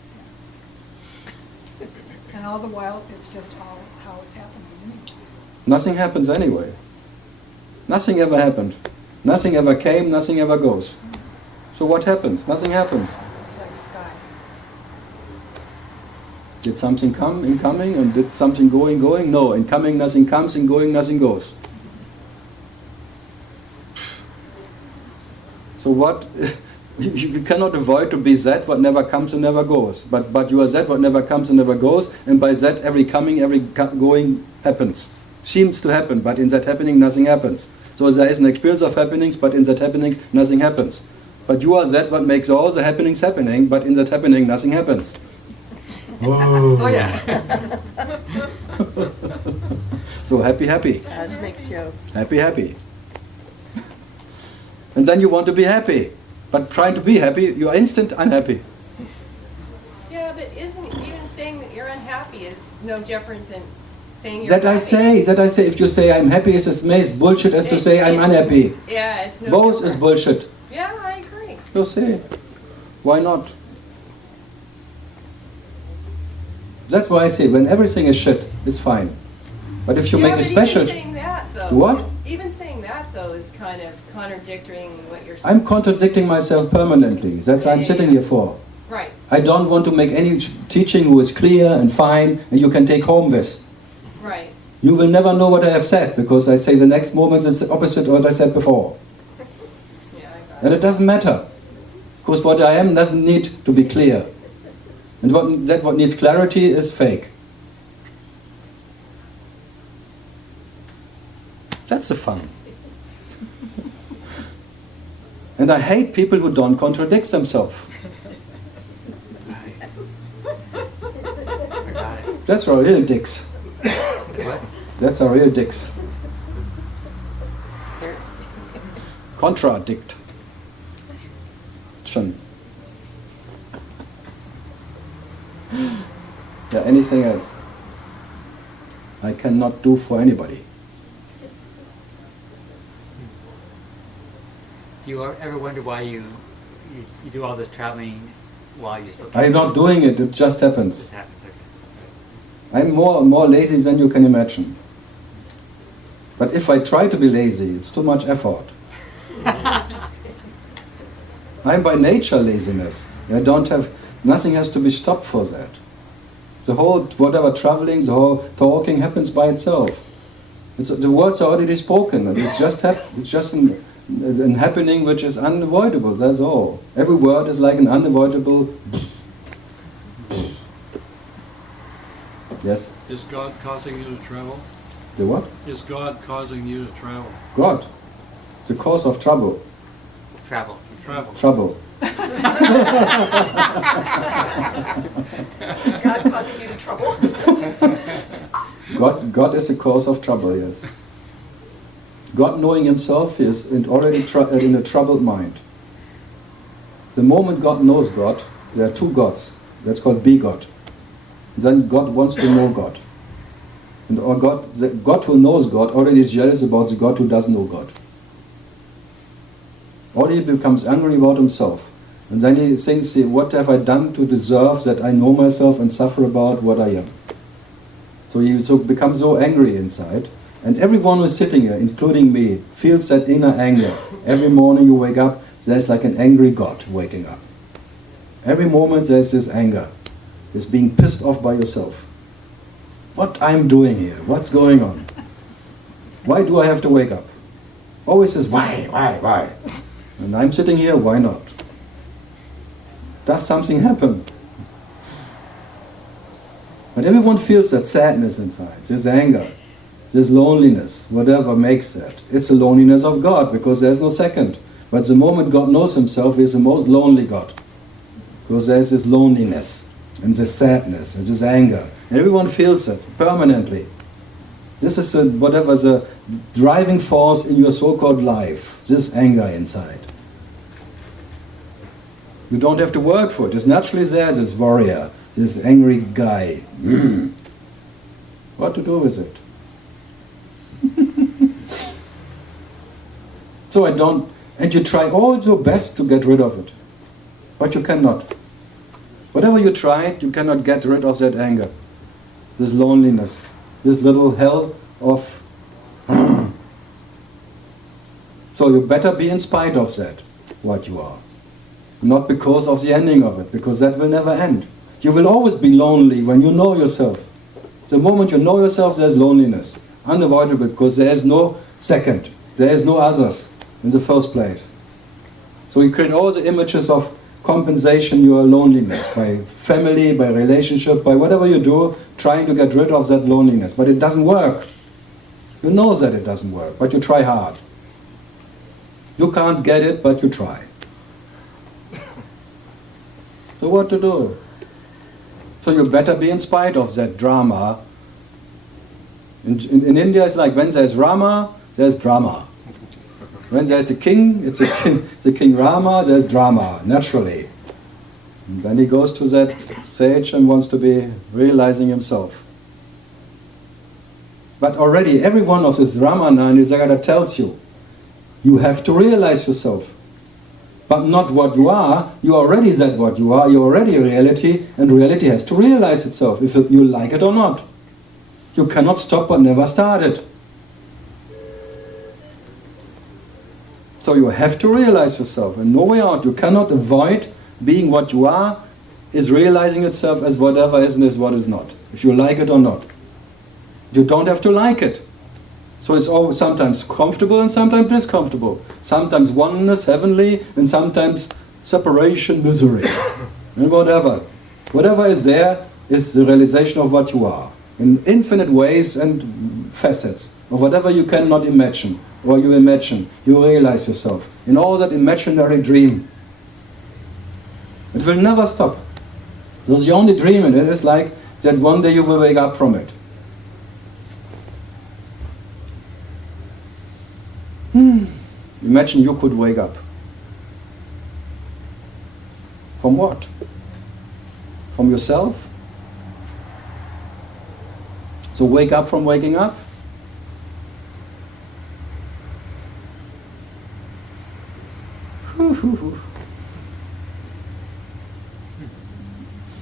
And all the while, it's just all how it's happening to me. Nothing happens anyway. Nothing ever happened. Nothing ever came, nothing ever goes. So what happens? Nothing happens. It's like sky. Did something come, incoming, and did something going, going? No, incoming nothing comes, in going nothing goes. So what... You cannot avoid to be that what never comes and never goes. But you are that what never comes and never goes, and by that every coming, every going happens. Seems to happen, but in that happening nothing happens. So there is an experience of happenings, but in that happening nothing happens. But you are that what makes all the happenings happening, but in that happening nothing happens. Oh yeah. So happy, happy. Cosmic joke. Happy, happy. And then you want to be happy. But trying to be happy, you are instant unhappy. Yeah, but isn't even saying that you're unhappy is no different than saying you're That happy? I say, if you say I'm happy is as bullshit as to say I'm unhappy. Yeah, it's no Both different. is bullshit. Yeah, I agree. You see. Why not? That's why I say when everything is shit, it's fine. But if you make a special... Even saying that, though, What? Even saying that, though, is kind of contradicting what you're saying. I'm contradicting myself permanently. That's what I'm sitting here for. Right. I don't want to make any teaching who is clear and fine and you can take home with. Right. You will never know what I have said because I say the next moment is the opposite of what I said before. Yeah, I got And it doesn't matter. Because what I am doesn't need to be clear. And what needs clarity is fake. That's the fun. And I hate people who don't contradict themselves. That's our real dicks. What? That's our real dicks. Contradict. Schon. Yeah, anything else? I cannot do for anybody. Do you ever wonder why you do all this traveling while you're still... I'm not doing it, it just happens. It happens, okay. I'm more lazy than you can imagine. But if I try to be lazy, it's too much effort. I'm by nature laziness. Nothing has to be stopped for that. The whole, whatever traveling, the whole talking happens by itself. The words are already spoken. It's just an happening which is unavoidable. That's all. Every word is like an unavoidable. Yes. Is God causing you to travel? The what? Is God causing you to travel? God. The cause of trouble. Travel. Trouble. God causing you to trouble? God is the cause of trouble, yes. God knowing himself is already in a troubled mind. The moment God knows God, there are two gods. That's called begot. Then God wants to know God. And the God who knows God already is jealous about the God who doesn't know God. Already becomes angry about himself. And then he thinks, what have I done to deserve that I know myself and suffer about what I am? So he becomes so angry inside. And everyone who's sitting here, including me, feels that inner anger. Every morning you wake up, there's like an angry God waking up. Every moment there's this anger. This being pissed off by yourself. What I'm doing here? What's going on? Why do I have to wake up? Always says, why? And I'm sitting here, why not? Does something happen? But everyone feels that sadness inside, this anger, this loneliness, whatever makes that. It's the loneliness of God, because there's no second. But the moment God knows himself, he's the most lonely God. Because there's this loneliness, and this sadness, and this anger. And everyone feels it, permanently. This is whatever the driving force in your so-called life, this anger inside. You don't have to work for it. It's naturally there, this warrior, this angry guy. What to do with it? So and you try all your best to get rid of it. But you cannot. Whatever you try, you cannot get rid of that anger, this loneliness, this little hell of... So you better be in spite of that, what you are. Not because of the ending of it, because that will never end. You will always be lonely when you know yourself. The moment you know yourself, there's loneliness. Unavoidable, because there is no second. There is no others in the first place. So you create all the images of compensation your loneliness, by family, by relationship, by whatever you do, trying to get rid of that loneliness. But it doesn't work. You know that it doesn't work, but you try hard. You can't get it, but you try. So what to do? So you better be in spite of that drama. In India it's like when there's Rama, there's drama. When there's a king, it's the King Rama, there's drama, naturally. And then he goes to that sage and wants to be realizing himself. But already every one of this Ramana and Nisargadatta tells you, you have to realize yourself. But not what you are, you already said what you are, you're already a reality, and reality has to realize itself, if you like it or not. You cannot stop but never start it. So you have to realize yourself, and no way out. You cannot avoid being what you are, is realizing itself as whatever is and is what is not, if you like it or not. You don't have to like it. So it's always sometimes comfortable and sometimes discomfortable. Sometimes oneness, heavenly, and sometimes separation, misery. And whatever. Whatever is there is the realization of what you are. In infinite ways and facets of whatever you cannot imagine. Or you imagine, you realize yourself. In all that imaginary dream. It will never stop. Because the only dream in it is like that one day you will wake up from it. Imagine you could wake up. From what? From yourself? So wake up from waking up?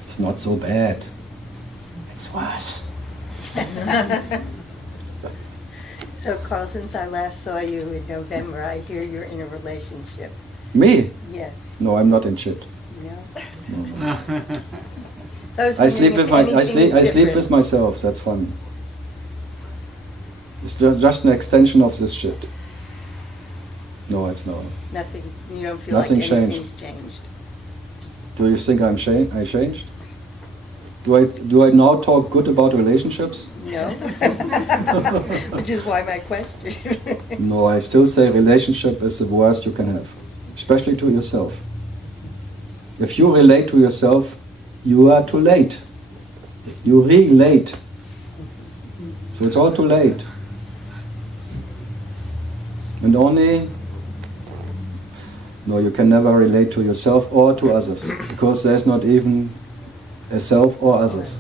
It's not so bad. It's worse. So Karl, since I last saw you in November, I hear you're in a relationship. Me? Yes. No, I'm not in shit. No. So I sleep with myself. That's fun. It's just an extension of this shit. No, it's not. Nothing, you don't feel Nothing like changed. anything's changed. Do you think I changed? Do I now talk good about relationships? No. Which is why my question. No, I still say relationship is the worst you can have, especially to yourself. If you relate to yourself, you are too late. You relate. So it's all too late. And only, no, you can never relate to yourself or to others, because there's not even a self or others.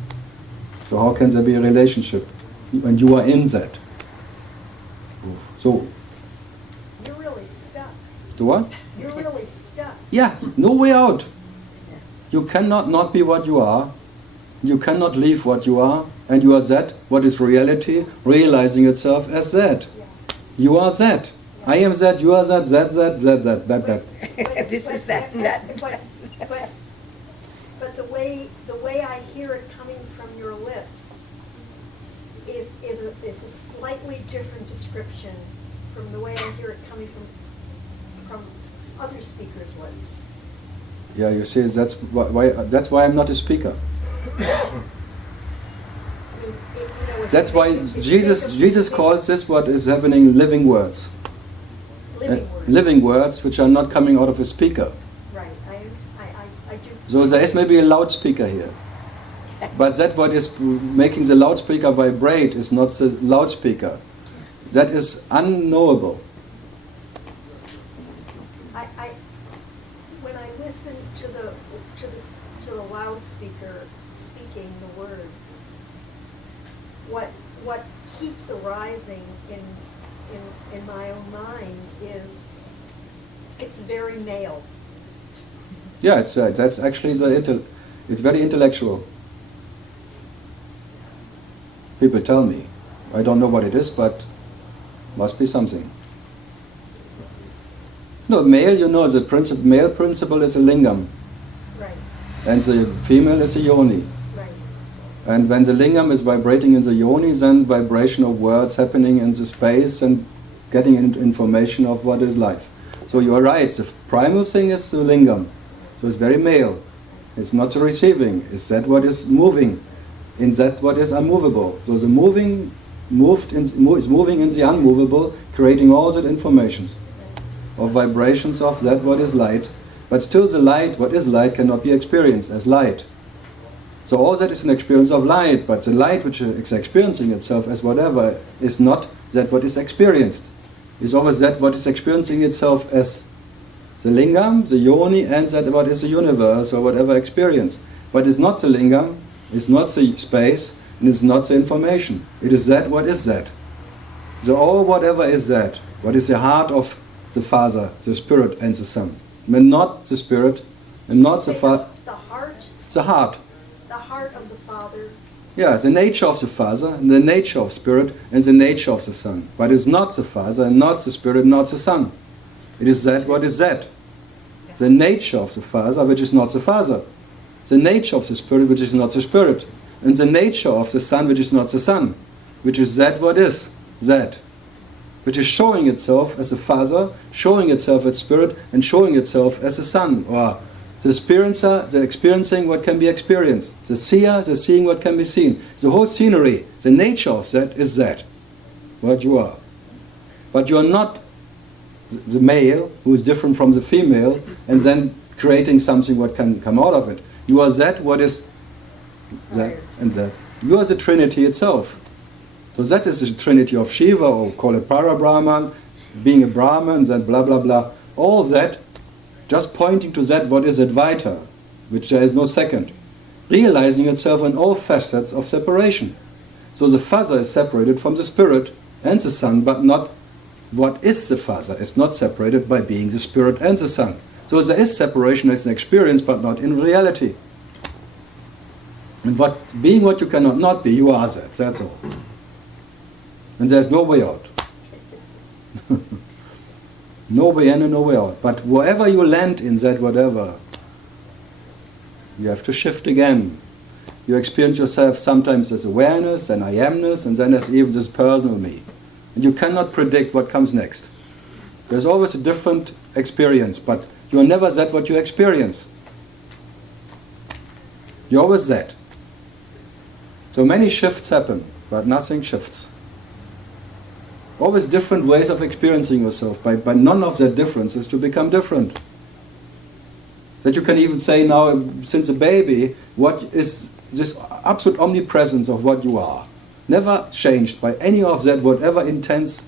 So how can there be a relationship when you are in that? So, You're really stuck. the what? You're really stuck. Yeah, no way out. You cannot not be what you are. You cannot leave what you are, and you are that, what is reality, realizing itself as that. You are that. I am that, you are that, that. This is that, and that. But the way I hear it coming from your lips is a slightly different description from the way I hear it coming from other speakers' lips. Yeah, you see, that's why I'm not a speaker. That's why Jesus calls this what is happening living words. Living words which are not coming out of a speaker. Right, I do. So there is maybe a loudspeaker here. But that what is making the loudspeaker vibrate is not the loudspeaker. That is unknowable. When I listen to the loudspeaker speaking the words, what keeps arising in my own mind is it's very male. Yeah, that's actually it's very intellectual. People tell me. I don't know what it is, but must be something. No, male, you know, the male principle is a lingam. Right. And the female is a yoni. Right. And when the lingam is vibrating in the yoni, then vibration of words happening in the space and getting information of what is life. So you are right, the primal thing is the lingam. So it's very male. It's not the receiving, it's that what is moving, in that what is unmovable. So the moving is moving in the unmovable, creating all that information of vibrations of that what is light. But still the light, what is light, cannot be experienced as light. So all that is an experience of light, but the light which is experiencing itself as whatever is not that what is experienced. It's always that what is experiencing itself as the lingam, the yoni, and that what is the universe or whatever experience. But it's not the lingam, it's not the space, and it's not the information. It is that what is that. The all whatever is that. What is the heart of the Father, the Spirit, and the Son. And not the Spirit, and not the Father. The heart. The heart. The heart of the Father. Yeah, the nature of the Father, and the nature of Spirit, and the nature of the Son. But it's not the Father, and not the Spirit, not the Son. It is that what is that. The nature of the Father, which is not the Father. The nature of the Spirit, which is not the Spirit. And the nature of the Son, which is not the Son. Which is that what is that. Which is showing itself as the Father, showing itself as Spirit, and showing itself as the Son. Or the experiencer, the experiencing what can be experienced. The seer, the seeing what can be seen. The whole scenery, the nature of that is that. What you are. But you are not the male, who is different from the female, and then creating something what can come out of it. You are that what is that and that. You are the Trinity itself. So that is the Trinity of Shiva, or call it Para-Brahman, being a Brahman, then blah blah blah. All that just pointing to that what is Advaita, which there is no second. Realizing itself in all facets of separation. So the Father is separated from the Spirit and the Son, but not what is the Father. Is not separated by being the Spirit and the Son. So there is separation as an experience, but not in reality. And being what you cannot not be, you are that. That's all. And there's no way out. No way in and no way out. But wherever you land in that whatever, you have to shift again. You experience yourself sometimes as awareness and I amness, and then as even this personal me. and you cannot predict what comes next. There's always a different experience, but you're never that what you experience. You're always that. So many shifts happen, but nothing shifts. Always different ways of experiencing yourself, but none of that difference is to become different. That you can even say now, since a baby, what is this absolute omnipresence of what you are. Never changed by any of that, whatever intense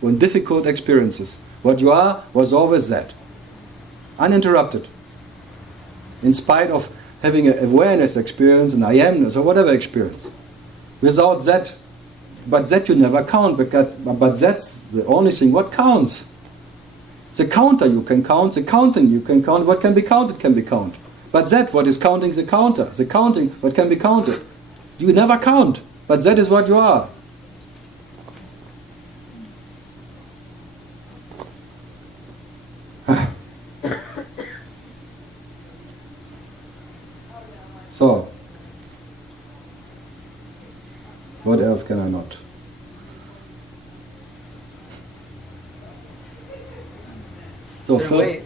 or difficult experiences. What you are was always that. Uninterrupted. In spite of having an awareness experience, an I amness, or whatever experience. Without that, but that you never count, but that's the only thing what counts. The counter you can count, the counting you can count, what can be counted can be counted. But that what is counting the counter, the counting what can be counted. You never count, but that is what you are. So, what else can I not? So in a first, way,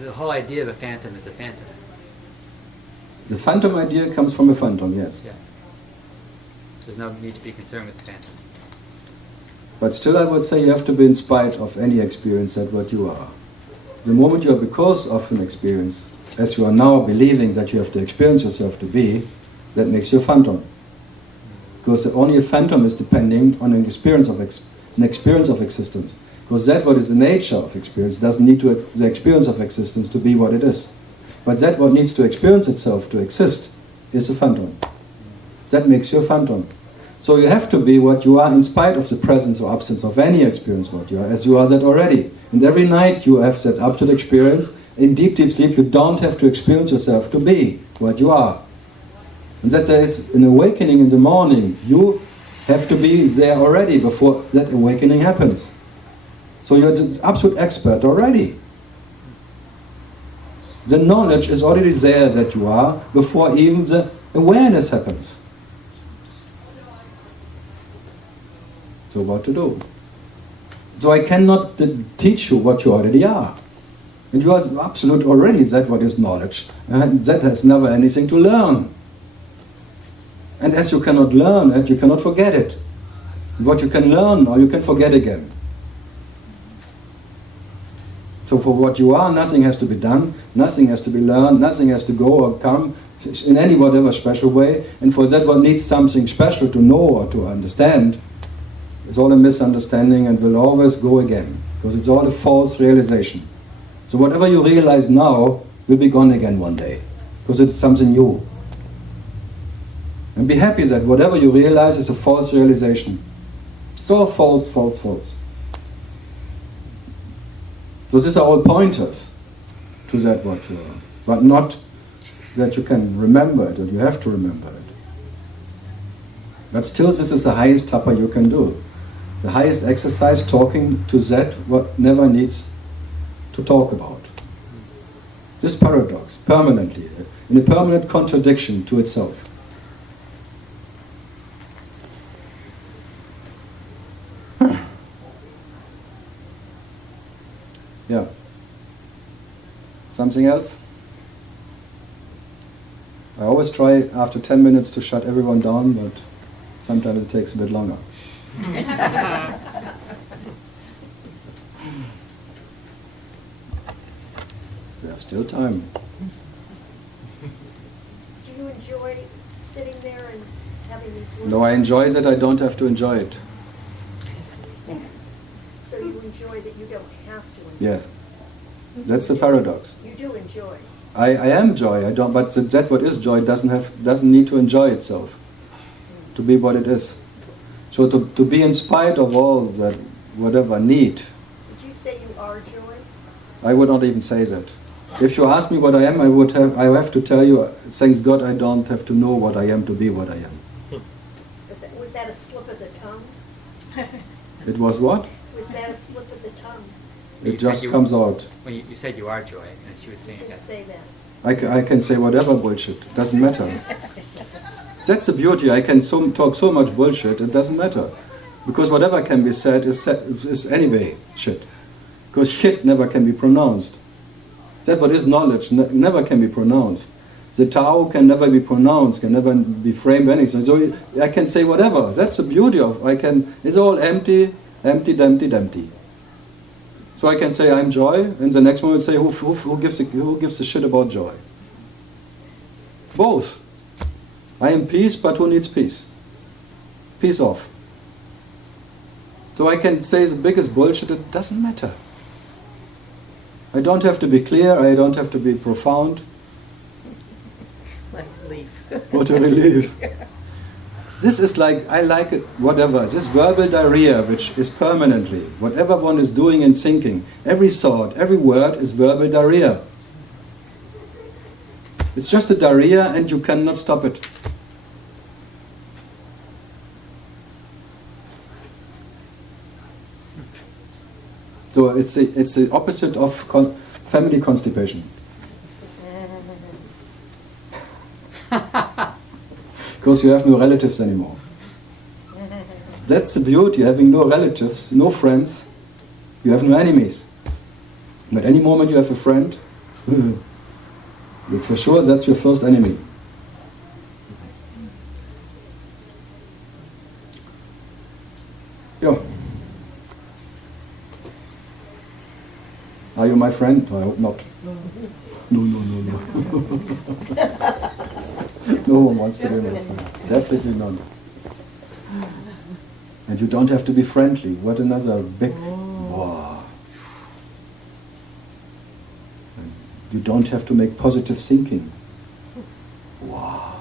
the whole idea of a phantom is a phantom. The phantom idea comes from a phantom, yes. Yeah. There's no need to be concerned with the phantom. But still I would say you have to be in spite of any experience that what you are. The moment you are because of an experience, as you are now believing that you have to experience yourself to be, that makes you a phantom. Because only a phantom is depending on an experience of existence. Because that what is the nature of experience doesn't need the experience of existence to be what it is. But that what needs to experience itself to exist is a phantom. That makes you a phantom. So you have to be what you are in spite of the presence or absence of any experience what you are, as you are that already. And every night you have that absolute experience. In deep, deep sleep you don't have to experience yourself to be what you are. And that there is an awakening in the morning. You have to be there already before that awakening happens. So you're the absolute expert already. The knowledge is already there that you are before even the awareness happens. So what to do? So I cannot teach you what you already are. And you are absolute already that what is knowledge. And that has never anything to learn. And as you cannot learn it, you cannot forget it. What you can learn or you can forget again. So for what you are, nothing has to be done, nothing has to be learned, nothing has to go or come in any whatever special way. And for that what needs something special to know or to understand, it's all a misunderstanding and will always go again. Because it's all a false realization. So whatever you realize now will be gone again one day. Because it's something new. And be happy that whatever you realize is a false realization. It's all false, false, false. So these are all pointers to that what you are. But not that you can remember it or you have to remember it. But still this is the highest tapa you can do. The highest exercise, talking to that what never needs to talk about. This paradox, permanently, in a permanent contradiction to itself. Yeah. Something else? I always try after 10 minutes to shut everyone down, but sometimes it takes a bit longer. We have still time. Do you enjoy sitting there and having these words? No, I enjoy that I don't have to enjoy it. So you enjoy that you don't have to enjoy? Yes. That's the paradox. You do enjoy. I am joy, I don't, but that what is joy doesn't need to enjoy itself. To be what it is. So to be in spite of all that whatever need. Would you say you are joy? I would not even say that. If you ask me what I am, I have to tell you, thanks God I don't have to know what I am to be what I am. But was that a slip of the tongue? It was what? Was that a slip of the tongue? It just comes out. When you said you are joy, and she was saying You that. didn't say that. I can say whatever bullshit, it doesn't matter. That's the beauty, I can talk so much bullshit, it doesn't matter. Because whatever can be said is anyway shit. Because shit never can be pronounced. That what is knowledge never can be pronounced. The Tao can never be pronounced, can never be framed anything. So I can say whatever. That's the beauty of it's all empty, empty, empty, empty. So I can say I'm joy, and the next moment say who gives a shit about joy? Both. I am peace, but who needs peace? Peace off. So I can say the biggest bullshit, it doesn't matter. I don't have to be clear, I don't have to be profound. What a relief. What a relief. This is like, I like it, whatever, this verbal diarrhea which is permanently, whatever one is doing and thinking, every thought, every word is verbal diarrhea. It's just a diarrhea and you cannot stop it. So it's the opposite of family constipation. Because you have no relatives anymore. That's the beauty, having no relatives, no friends, you have no enemies. But any moment you have a friend, for sure that's your first enemy. Yeah. Are you my friend? I hope not. No. No one wants to be my friend. Definitely not. And you don't have to be friendly. What another big... Wow. You don't have to make positive thinking. Wow.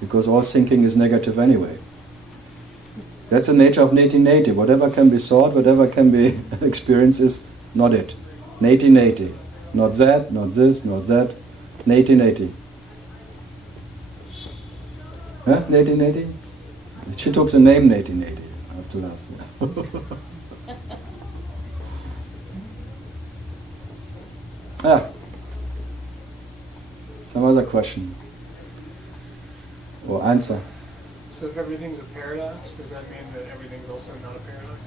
Because all thinking is negative anyway. That's the nature of Neti. Whatever can be thought, whatever can be experienced is not it. Neti. Not that, not this, not that. Neti. Huh? Neti? She took the name Neti. I have to ask her. Some other question? Or answer? So if everything's a paradox, does that mean that everything's also not a paradox?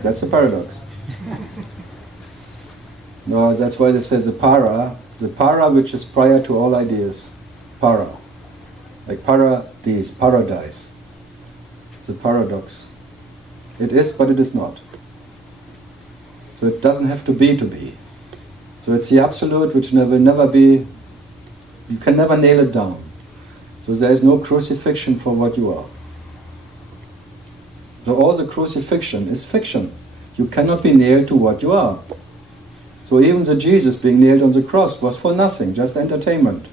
That's a paradox. No, that's why they say the para which is prior to all ideas. Para. Like paradise. The paradox. It is, but it is not. So it doesn't have to be. So it's the absolute which will never be, you can never nail it down. So there is no crucifixion for what you are. So all the crucifixion is fiction. You cannot be nailed to what you are. So even the Jesus being nailed on the cross was for nothing, just entertainment.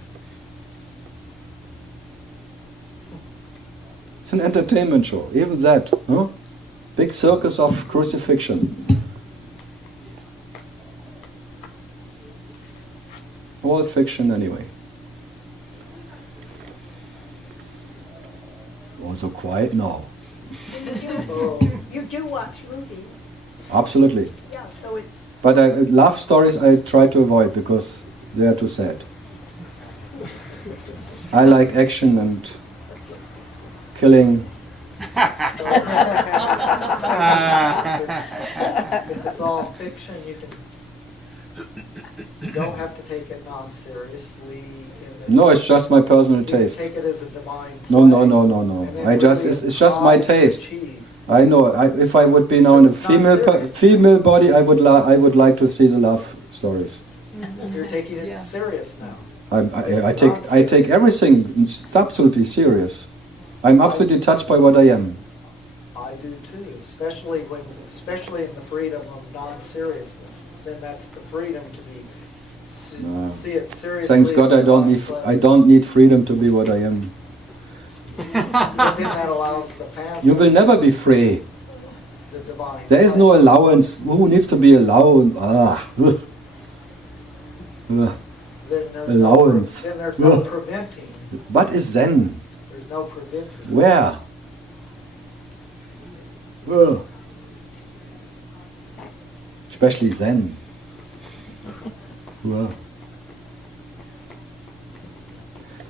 It's an entertainment show, even that. Huh? Big circus of crucifixion. All fiction anyway. Also quiet now. You do watch movies. Absolutely. Yeah, so it's... But love stories I try to avoid because they are too sad. I like action and killing. If it's all fiction, you don't have to take it non-seriously. No, it's just my personal taste. Take it as a divine No. It's just my taste. I know. If I would be now in a female body, I would like to see the love stories. You're taking it serious now. I take everything absolutely serious. I'm absolutely touched by what I am. I do too, especially in the freedom of non-seriousness. Then that's the freedom to see it seriously. Thanks God, I don't need freedom to be what I am. That allows the path. You will never be free. The divine. There is no allowance. Who needs to be allowed? Allowance. Then there's no preventing. What is Zen? There's no preventing. Where? Especially Zen.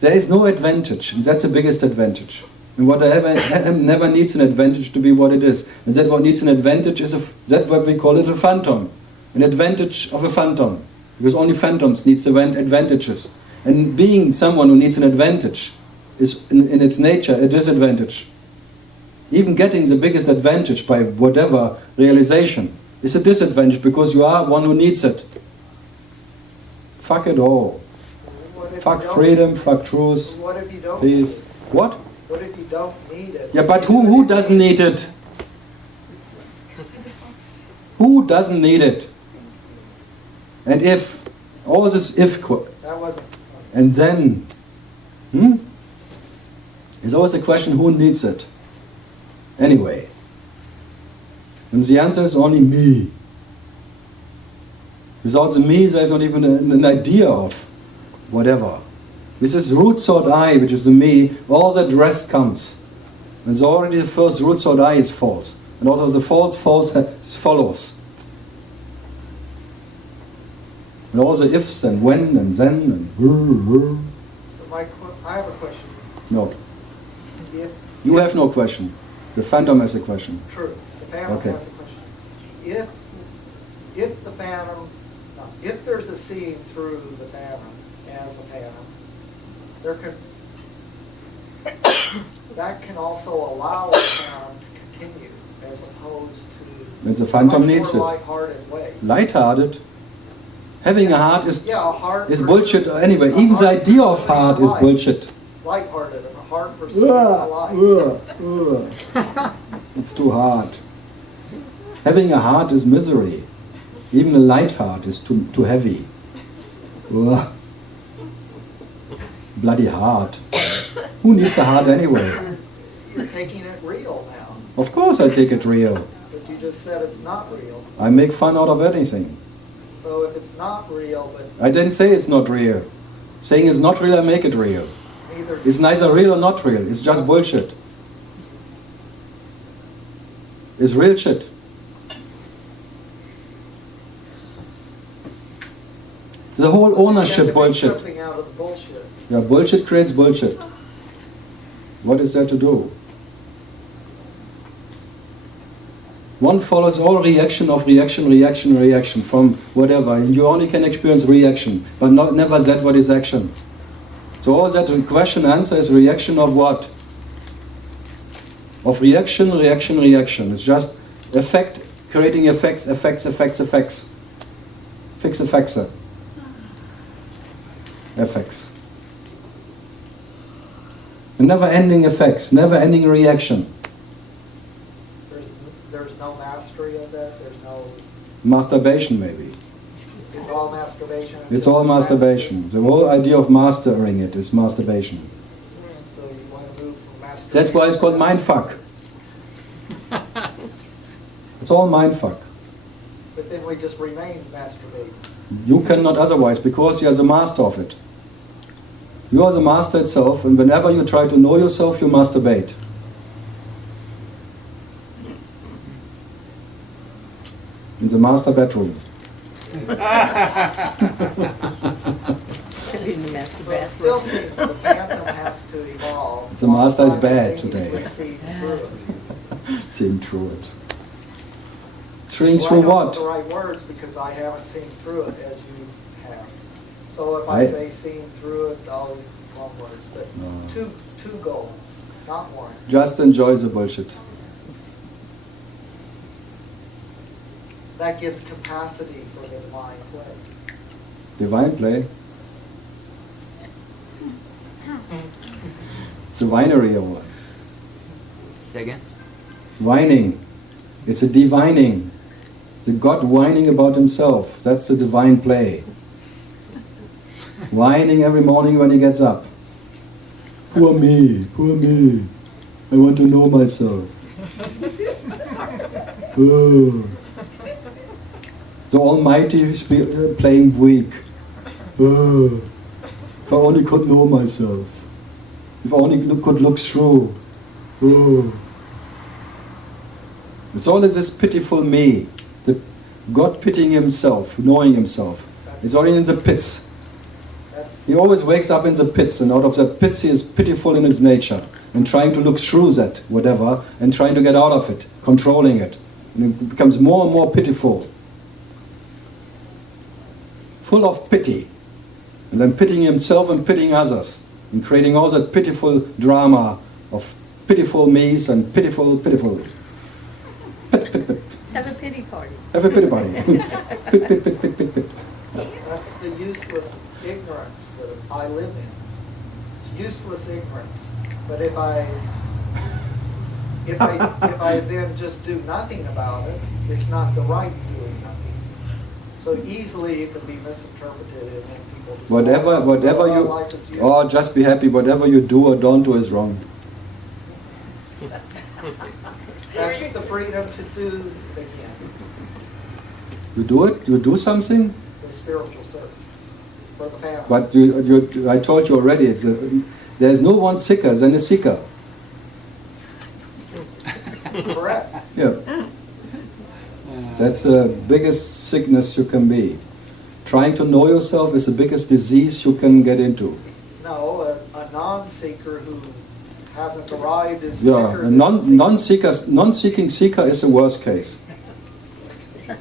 There is no advantage, and that's the biggest advantage. And whatever never needs an advantage to be what it is. And that what needs an advantage is that's what we call it a phantom. An advantage of a phantom. Because only phantoms need advantages. And being someone who needs an advantage is in its nature a disadvantage. Even getting the biggest advantage by whatever realization is a disadvantage because you are one who needs it. Fuck it all. Fuck freedom, fuck truth, What if you don't peace. need it? What? What if you don't need it? Yeah, but who doesn't need it? Who doesn't need it? And if, all this if, That wasn't. and then, it's always a question who needs it? Anyway. And the answer is only me. Without the me, there's not even an idea of whatever. With this root thought I, which is the me, all that rest comes. And so already the first root thought I is false. And also the false follows. And all the ifs and when and then and So I have a question. no. If, You have no question. The phantom has a question. True. The phantom Okay. has a question. If the phantom, no, if there's a seeing through the phantom as a phantom, there could that can also allow the phantom to continue as opposed to And the phantom much needs more it. lighthearted way. Lighthearted. Having a heart is Yeah, a heart is versus- bullshit anyway. a Even the heart idea of versus heart is light. bullshit. Lighthearted and a heart pursuing the light. It's too hard. Having a heart is misery. Even a light heart is too heavy. Ugh. Bloody heart. Who needs a heart anyway? You're taking it real now, Of course I take it real. but you just said it's not real. I make fun out of anything. So if it's not real, but I didn't say it's not real. Saying it's not real, I make it real. neither It's neither real or not real. It's just bullshit. It's real shit. The whole you have ownership to make bullshit. something out of the bullshit. Yeah, bullshit creates bullshit. What is there to do? One follows all reaction of reaction, reaction, reaction from whatever. And you only can experience reaction, but never that what is action. So all that question answer is reaction of what? Of reaction, reaction, reaction. It's just effect creating effects, effects, effects, effects. Fix effects. Effects. The never-ending effects, never-ending reaction. There's no mastery of that. There's no. Masturbation, maybe. It's all masturbation. It's all masturbation. The whole idea of mastering it is masturbation. So you want to move from masturbation. That's why it's called mindfuck. It's all mindfuck. But then we just remain masturbating. You cannot otherwise, because you are the master of it. You are the master itself, and whenever you try to know yourself, you masturbate. In the master bedroom. So it still seems the phantom has to evolve. The master is bad today. Seeing through it. Seeing through it. Seeing Well, through I don't what? know the right words because I haven't seen through it as you have. So if I I- say seeing through it, I'll use wrong words. But No. two goals, not one. Just enjoy the bullshit. That gives capacity for the divine play. Divine play. It's a winery or what? Say again? Whining. It's a divining. The God whining about himself. That's a divine play. Whining every morning when he gets up. Poor me, poor me. I want to know myself. Oh. The Almighty is playing weak. Oh. If I only could know myself. If I only could look through. Oh. It's all this pitiful me. The God pitying himself, knowing himself. It's all in the pits. He always wakes up in the pits, and out of the pits he is pitiful in his nature, and trying to look through that, whatever, and trying to get out of it, controlling it. And it becomes more and more pitiful. Full of pity. And then pitying himself and pitying others, and creating all that pitiful drama of pitiful me's and pitiful. Have a pity party. Have a pity party. Pit. That's the useless ignorance that I live in. It's useless ignorance. But if I then just do nothing about it, it's not the right doing nothing. So easily it can be misinterpreted, and then people just Whatever you, just be happy. Whatever you do or don't do is wrong. That's the freedom to do again. You do it. You do something. The spiritual search for the family. But I told you already. There is no one sicker than a seeker. Correct. Yeah. That's the biggest sickness you can be. Trying to know yourself is the biggest disease you can get into. No, a non-seeker who hasn't arrived is Yeah, sicker a than non-seeking seeker is the worst case. I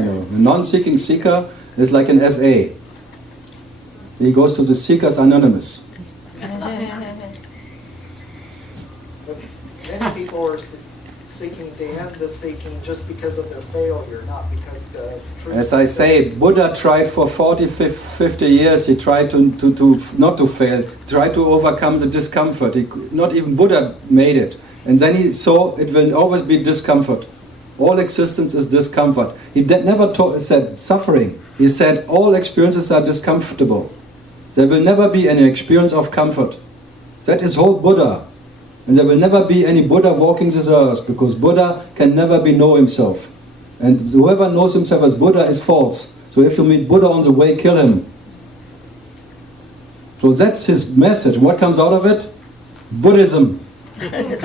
know. A non-seeking seeker is like an SA. He goes to the Seekers Anonymous. Many people are seeking to end the seeking just because of their failure, not because the truth. As I say, Buddha tried for 40, 50 years, he tried to not to fail, tried to overcome the discomfort. Not even Buddha made it. And then he saw it will always be discomfort. All existence is discomfort. He never said suffering. He said all experiences are discomfortable. There will never be any experience of comfort. That is whole Buddha. And there will never be any Buddha walking this earth, because Buddha can never know himself. And whoever knows himself as Buddha is false. So if you meet Buddha on the way, kill him. So that's his message. What comes out of it? Buddhism. And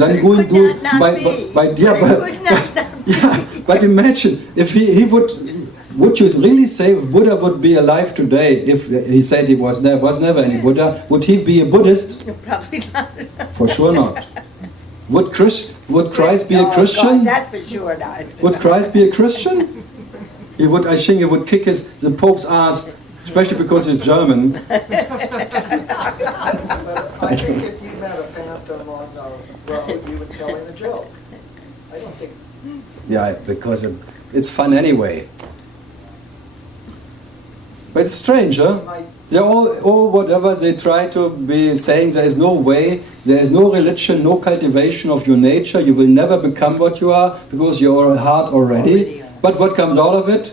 then going to but imagine if he would you really say if Buddha would be alive today, if he said he was never any Buddha, would he be a Buddhist? Probably not. For sure not. Would Christ be a God, Christian? that for sure not. Would Christ be a Christian? He would. I think he would kick the Pope's ass, especially because he's German. But I think if you met a phantom on the road, you would tell him a joke. I don't think. Yeah, because it's fun anyway. But it's strange, huh? They're all whatever they try to be saying. There is no way, there is no religion, no cultivation of your nature. You will never become what you are because you're a heart already. But what comes out of it?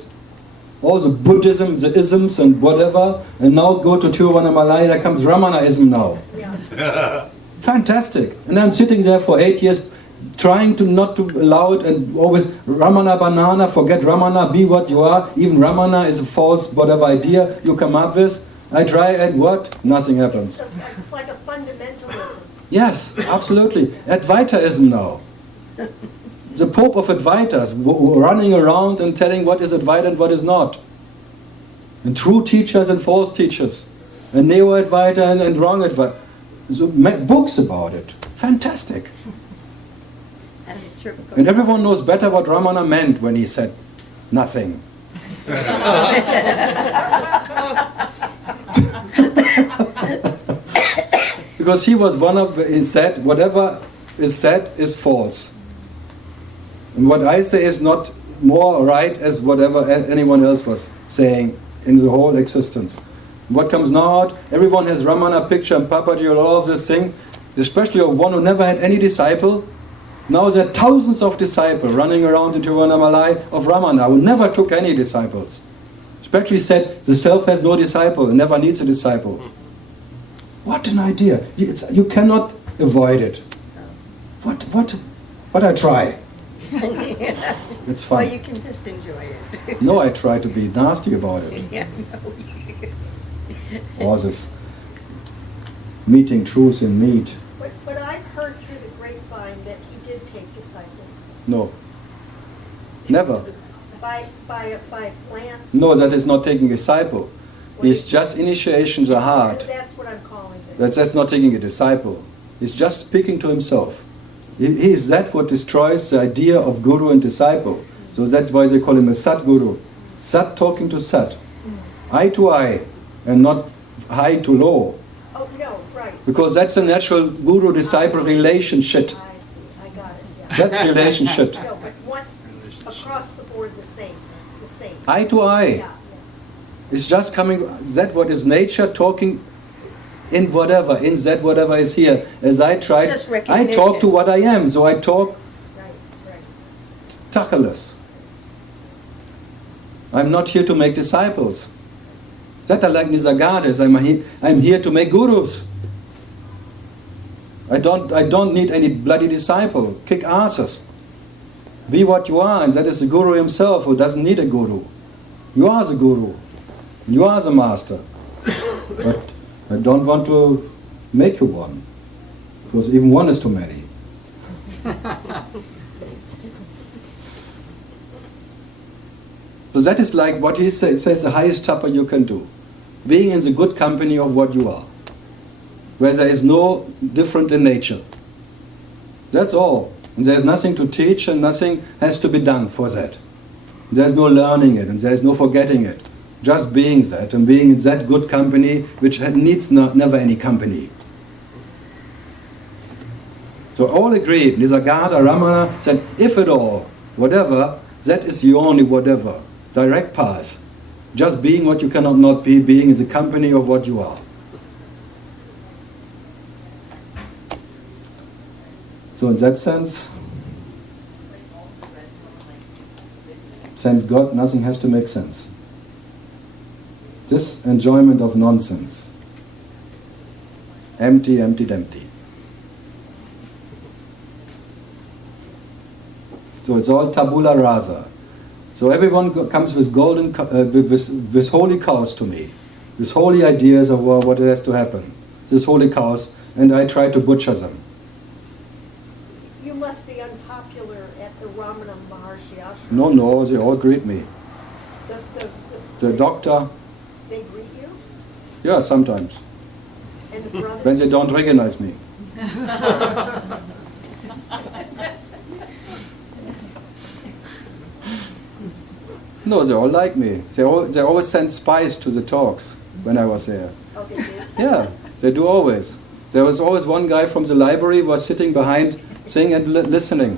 All the Buddhism, the isms and whatever. And now go to Tiruvannamalai, there comes Ramanaism now. Yeah. Fantastic. And I'm sitting there for 8 years trying to not to allow it, and always Ramana banana, forget Ramana, be what you are. Even Ramana is a false whatever idea you come up with. I try and what? Nothing happens. It's like a fundamentalism. Yes, absolutely. Advaitaism now. The Pope of Advaitas running around and telling what is Advaita and what is not. And true teachers and false teachers. And neo-Advaita and wrong Advaita. So, books about it. Fantastic. And everyone knows better what Ramana meant when he said nothing. Because he was he said, whatever is said is false. And what I say is not more right as whatever anyone else was saying in the whole existence. What comes now out, everyone has Ramana picture and Papaji and all of this thing, especially of one who never had any disciple. Now there are thousands of disciples running around in Tiruvannamalai of Ramana who never took any disciples. Especially said the self has no disciple and never needs a disciple. What an idea. You cannot avoid it. But I try. It's fun. Well, you can just enjoy it. No, I try to be nasty about it. Yeah, All this meeting truth in meat. But I've heard through the grapevine that he did take disciples. No. Never. by plants? No, that is not taking a disciple. It's just initiation the heart. That's what I'm calling it. That's not taking a disciple. He's just speaking to himself. He is that what destroys the idea of guru and disciple. So that's why they call him a Sat Guru. Sat talking to Sat. Eye to eye, and not high to low. Oh, no, right. Because that's a natural guru-disciple relationship. I see, I got it, yeah. That's relationship. No, but one, across the board, the same. Eye to eye. Yeah, It's just coming, that what is nature talking in whatever, in that whatever is here. As I try, Just I recognition. talk to what I am, so I talk tacheles. I'm not here to make disciples. That are like Nisargades, I'm here to make gurus. I don't need any bloody disciple. Kick asses. Be what you are, and that is the guru himself who doesn't need a guru. You are the guru. You are the master. But I don't want to make you one, because even one is too many. So that is like what he says the highest tapa you can do. Being in the good company of what you are. Where there is no different in nature. That's all. And there's nothing to teach and nothing has to be done for that. There's no learning it and there's no forgetting it. Just being that and being in that good company which needs never any company. So all agreed, Nisargada, Ramana said, if at all, whatever, that is the only whatever. Direct path. Just being what you cannot not be, being in the company of what you are. So in that sense God, nothing has to make sense. This enjoyment of nonsense. Empty, empty, empty. So it's all tabula rasa. So everyone comes with golden, with holy cows to me, with holy ideas of what has to happen. These holy cows, and I try to butcher them. You must be unpopular at the Ramana Maharshi ashram. No, they all greet me. The The doctor, they greet you? yeah, sometimes. And the brothers? When they don't recognize me. No, they all like me. They always sent spies to the talks when I was there. Oh, they did? Yeah, they do always. There was always one guy from the library who was sitting behind singing and listening.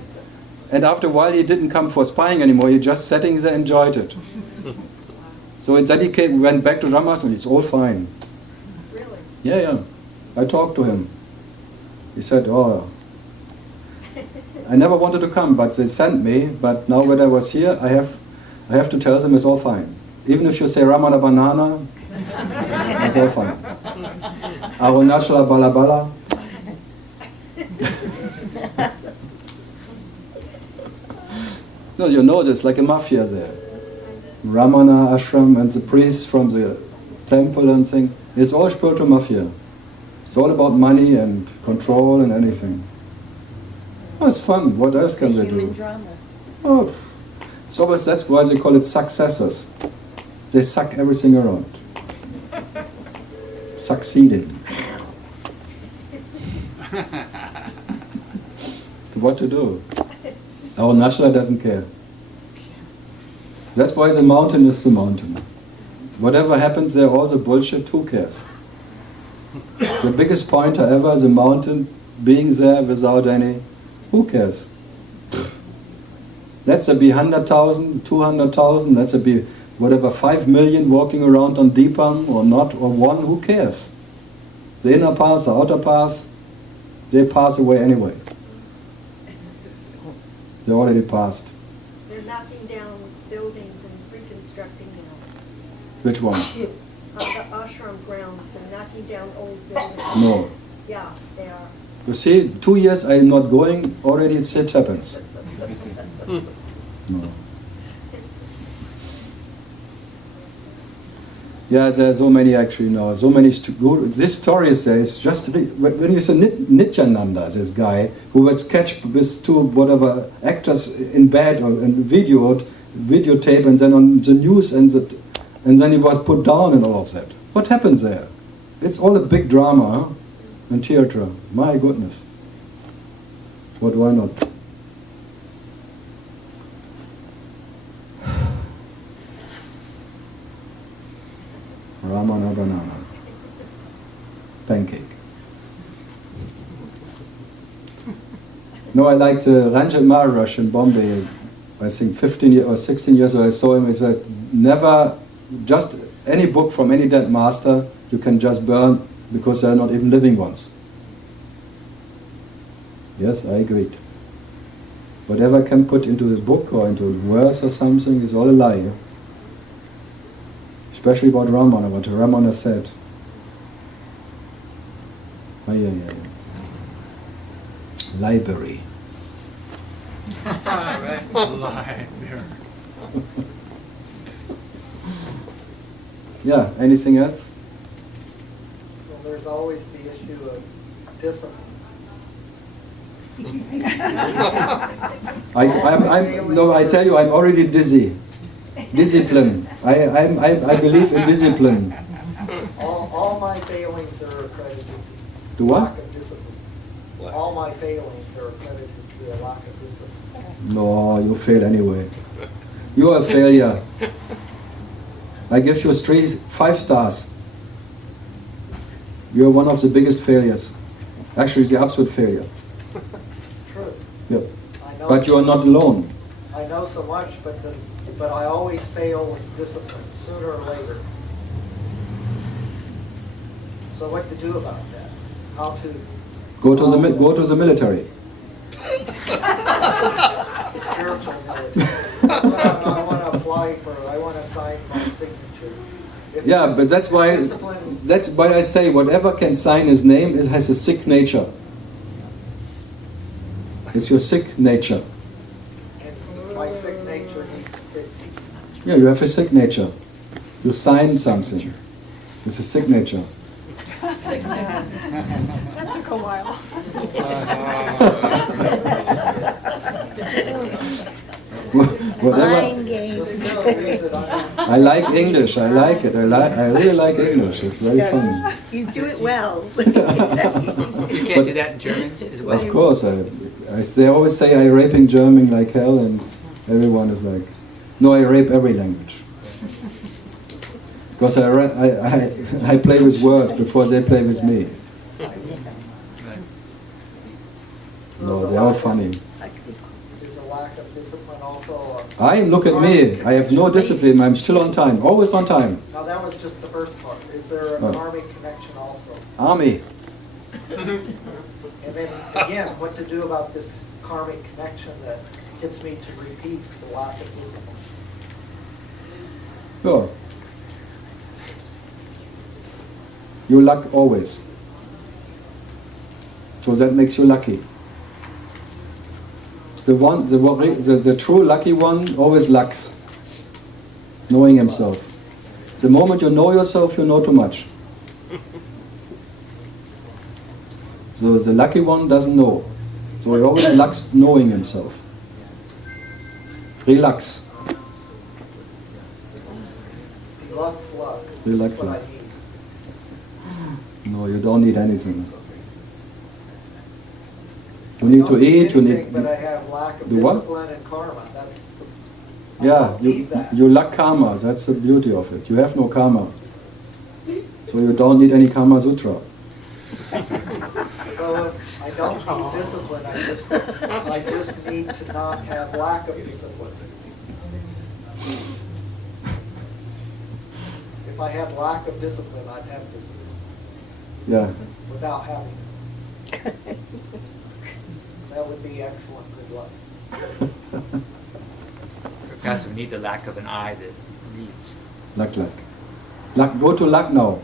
And after a while he didn't come for spying anymore, he just sitting there, enjoyed it. So then he went back to Ramas and it's all fine. Really? Yeah. I talked to him. He said, oh, I never wanted to come, but they sent me, but now when I was here, I have to tell them it's all fine. Even if you say Ramana Banana, it's all fine. Arunachala Balabala. No, you know this, like a mafia there. Ramana ashram and the priests from the temple and thing. It's all spiritual mafia. It's all about money and control and anything. Oh, it's fun. What else can they do? Drama. Oh, it's always, that's why they call it successors. They suck everything around. Succeeding. What to do? Our Nashla doesn't care. That's why the mountain is the mountain. Whatever happens there, all the bullshit, who cares? The biggest pointer ever, the mountain being there without any, who cares? Let's be 100,000, 200,000, let's be whatever, 5 million walking around on Deepam or not, or one, who cares? The inner path, the outer path, they pass away anyway. They already passed. They're knocking down buildings and reconstructing now. Which one? The ashram grounds, they're knocking down old buildings. No. Yeah, they are. You see, 2 years I am not going, already shit happens. No. Yeah, there are so many actually now, so many. This story is there, it's just, when you say Nityananda, this guy, who was catched with two whatever actors in bed or and videoed, videotape and then on the news and then he was put down and all of that. What happened there? It's all a big drama, huh? And theater. My goodness. But why not? Ramana banana. Pancake. No, I liked Ranjit Maharaj in Bombay. I think 15 or 16 years ago I saw him. He said, never, just any book from any dead master you can just burn because they are not even living ones. Yes, I agreed. Whatever I can put into the book or into the verse or something is all a lie. Yeah? Especially about Ramana, what Ramana said. Library. Yeah, anything else? So there's always the issue of discipline. I tell you, I'm already dizzy. Discipline. I believe in discipline. All my failings are accredited To to what? lack of discipline. All my failings are accredited to a lack of discipline. No, you fail anyway. You are a failure. I give you 5 stars. You are one of the biggest failures. Actually, the absolute failure. It's true. Yeah. I know But you are not alone. I know so much, but I always fail with discipline, sooner or later. So what to do about that? How to Go to the military. spiritual military. That's what I want to apply for. I want to sign my signature. If Yeah, but that's why I say whatever can sign his name has a sick nature. It's your sick nature. And my sick nature needs fixing. Yeah, you have a sick nature. You sign something. It's a sick nature. That took a while. Mind games. I like English. I like it. I really like English. It's very fun. You do it well. You can't do that in German as well? Of course. They always say I rape in German like hell, and everyone is like, no, I rape every language. Because I play with words before they play with me. No, they're all funny. Is a lack of discipline also? Look at me. I have no discipline. I'm still on time. Always on time. Now that was just the first part. Is there a Oh. karmic connection also? Army. And then again, what to do about this karmic connection that gets me to repeat the lack of discipline? Sure. You luck always. So that makes you lucky. The true lucky one always lucks, knowing himself. The moment you know yourself, you know too much. So the lucky one doesn't know. So he always lucks knowing himself. Relax. Luck's luck. Relax. That's what I need. No, you don't need anything. You need to eat, you need... But I have lack of Do what? discipline and karma. That's Yeah, need that. you lack karma, that's the beauty of it. You have no karma. So you don't need any Kama Sutra. So I don't need discipline, I just need to not have lack of discipline. If I had lack of discipline, I'd have discipline Yeah. without having it. That would be excellent good luck. Perhaps we need the lack of an eye that reads. Luck. Go to Lucknow.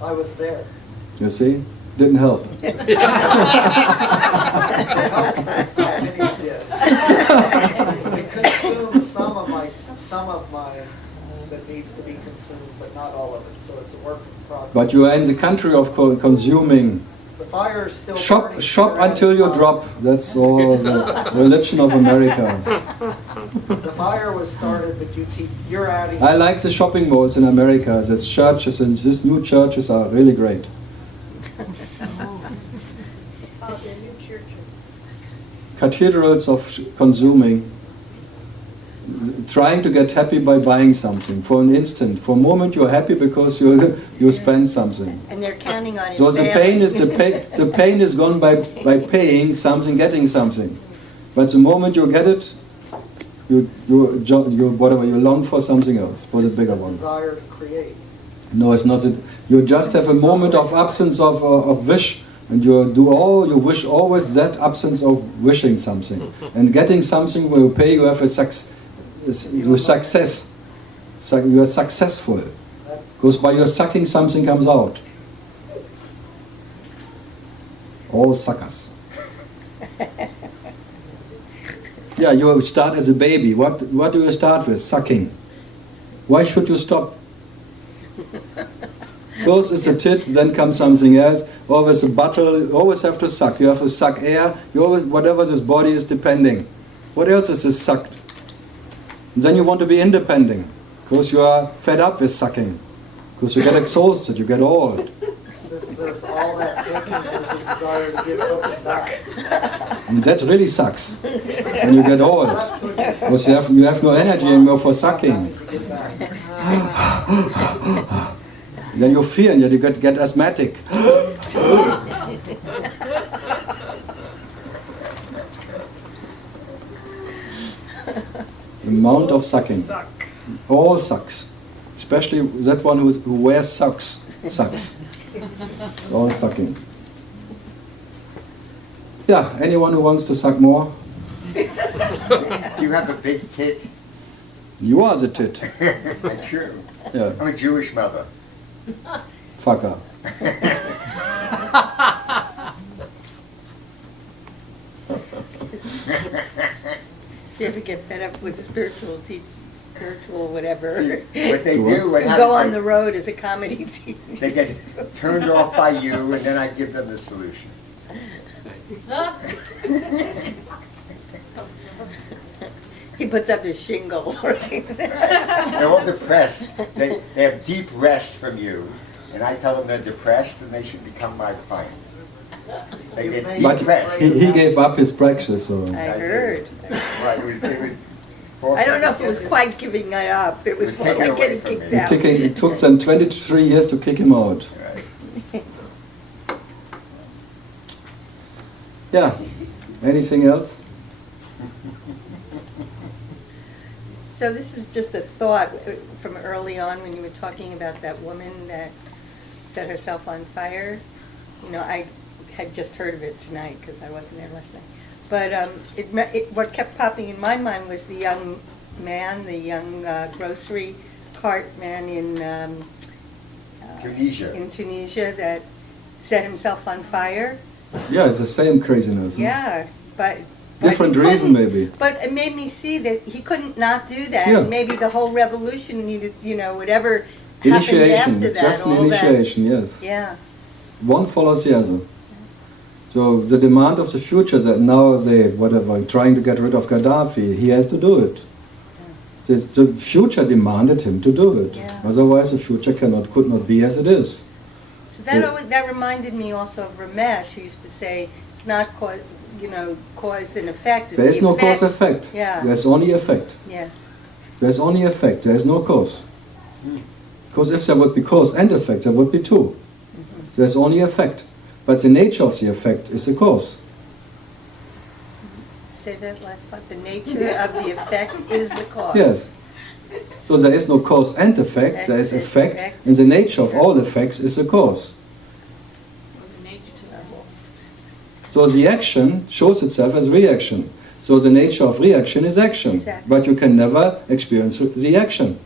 I was there. You see? Didn't help. It's not finished yet. We consume some of my that needs to be consumed, but not all of it. So it's a work in progress. But you are in the country of consuming. The fire is still burning. Shop until you drop. That's all the religion of America. The fire was started, but you're adding. I like the shopping malls in America. These churches and these new churches are really great. Oh, they're new churches. Cathedrals of consuming. Trying to get happy by buying something for an instant. For a moment you're happy because you spend something. And they're counting on it. So the pain is gone by paying something, getting something. But the moment you get it, you long for something else, for the bigger one. Desire to create. No, it's not. You just have a moment of absence of wish, and you wish always that absence of wishing something, and getting something will pay. You have a success. You are successful because by your sucking something comes out. All suckers. Yeah, you start as a baby. What do you start with? Sucking. Why should you stop? First is a tit, then comes something else. Always a bottle. You always have to suck. You have to suck air. You always, whatever this body is depending. What else is this sucked? And then you want to be independent, because you are fed up with sucking, because you get exhausted, you get old. Since there's all that thinking, there's a desire to give something suck. And that really sucks when you get old, because you have no energy anymore for sucking. Then you fear and you get asthmatic. The amount of sucking. All sucks. Especially that one who wears socks. Sucks. It's all sucking. Yeah, anyone who wants to suck more? Do you have a big tit? You are the tit. That's true. Yeah. I'm a Jewish mother. Fucker. You ever get fed up with spiritual whatever? See, what they do, what you happens, go on the road as a comedy team. They get turned off by you, and then I give them the solution. He puts up his shingle. They're all depressed. They have deep rest from you, and I tell them they're depressed and they should become my clients. They get deep But rest. he gave up his practice. So. I heard. Right, it was I don't know if it was quite giving it up. It was more like getting kicked out. It took them 23 years to kick him out. Right. Yeah. Anything else? So this is just a thought from early on when you were talking about that woman that set herself on fire. You know, I had just heard of it tonight because I wasn't there last night. But what kept popping in my mind was the young man, the young grocery cart man in Tunisia. In Tunisia that set himself on fire. Yeah, it's the same craziness. Huh? Yeah, but different reason maybe. But it made me see that he couldn't not do that. Yeah. Maybe the whole revolution needed, you know, whatever Initiation, happened after it's that. just an initiation, yes. Yeah. One follows the other. So the demand of the future that now trying to get rid of Gaddafi, he has to do it. The future demanded him to do it. Yeah. Otherwise the future could not be as it is. So that reminded me also of Ramesh, who used to say it's not cause and effect. There is no cause effect. Yeah. There's only effect. Yeah. There's only effect. There is no cause. Because if there would be cause and effect, there would be two. There's only effect. But the nature of the effect is the cause. Say that last part. The nature of the effect is the cause. Yes. So there is no cause and effect. There is effect, and the nature of all effects is the cause. So the action shows itself as reaction. So the nature of reaction is action. Exactly. But you can never experience the action.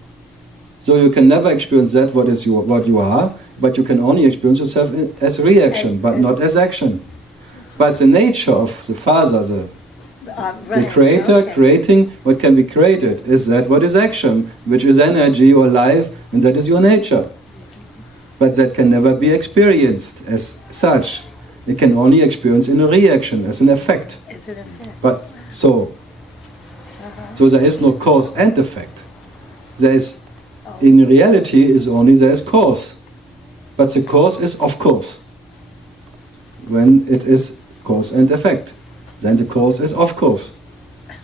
So you can never experience that what you are, but you can only experience yourself as reaction, but not as action. But the nature of the Father, the Creator, creating what can be created, is that what is action, which is energy or life, and that is your nature. But that can never be experienced as such. it can only experience in a reaction, as an effect. As an effect. But so there is no cause and effect. There is, in reality, is only there is cause. But the cause is of course. When it is cause and effect, then the cause is of course.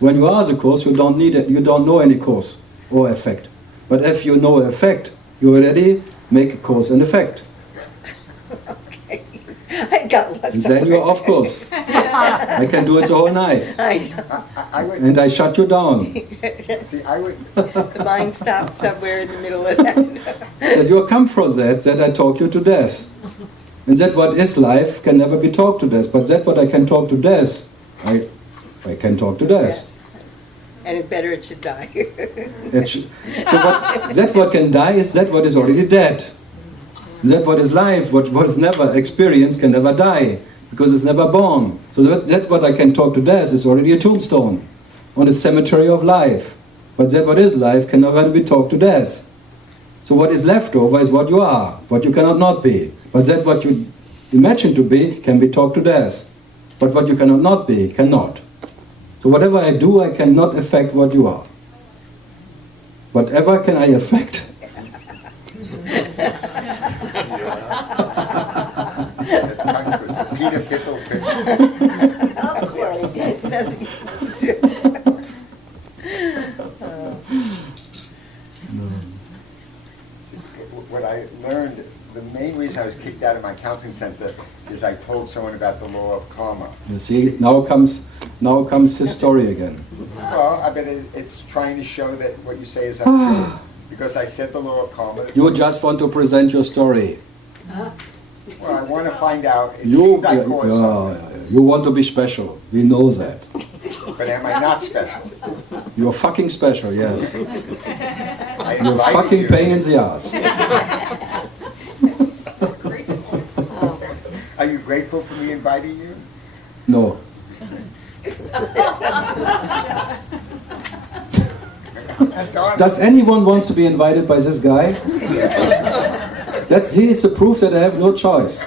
When you are the cause, you don't need it. You don't know any cause or effect. But if you know effect, you already make a cause and effect. Okay. I got lost. And then you're of course. I can do it the whole night. I would, And I shut you down. see, I would, The mind stopped somewhere in the middle of that. That you come from that I talk you to death. And that what is life can never be talked to death. But that what I can talk to death, I can talk to death. And it better it should die. That what can die is that what is already dead. That what is life, what was never experienced, can never die, because it's never born. So that what I can talk to death is already a tombstone on the cemetery of life. But that what is life can never be talked to death. So what is left over is what you are, what you cannot not be. But that what you imagine to be can be talked to death. But what you cannot not be, cannot. So whatever I do, I cannot affect what you are. Whatever can I affect? Of course. What I learned, the main reason I was kicked out of my counseling center is I told someone about the law of karma. You see, now comes his story again. Well, I bet it's trying to show that what you say is untrue. Because I said the law of karma. You just want to present your story. Well, I want to find out. It seemed I caused something. You want to be special. We know that. But am I not special? You're fucking special, yes. I You're invited fucking you. pain in the ass. Are you grateful for me inviting you? No. Does anyone wants to be invited by this guy? He is the proof that I have no choice.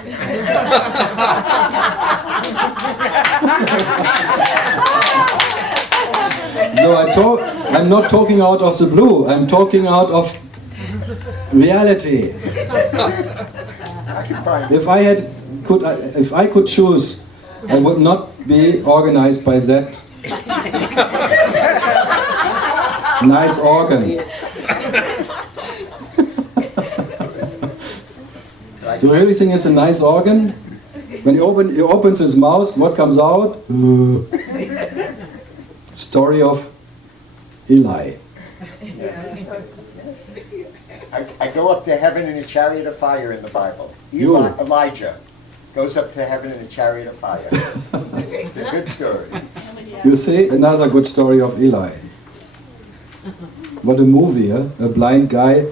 No, I'm not talking out of the blue. I'm talking out of reality. If I could choose, I would not be organized by that nice organ. Do you really think it's a nice organ? When he opens his mouth, what comes out? Story of Eli. I go up to heaven in a chariot of fire in the Bible. Elijah goes up to heaven in a chariot of fire. It's a good story. You see, another good story of Eli. What a movie, huh? A blind guy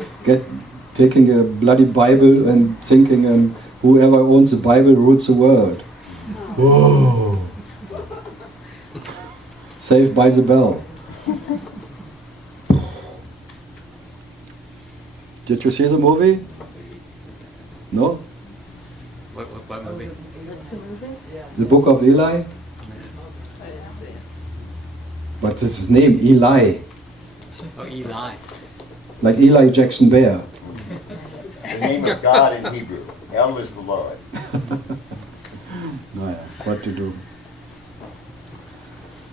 taking a bloody Bible and thinking whoever owns the Bible rules the world. Whoa! Saved by the Bell. Did you see the movie? No? What movie? What's the movie? The Book of Eli? But this is his name, Eli. Oh, Eli. Like Eli Jackson Bear. The name of God in Hebrew. El is the Lord. No, what to do?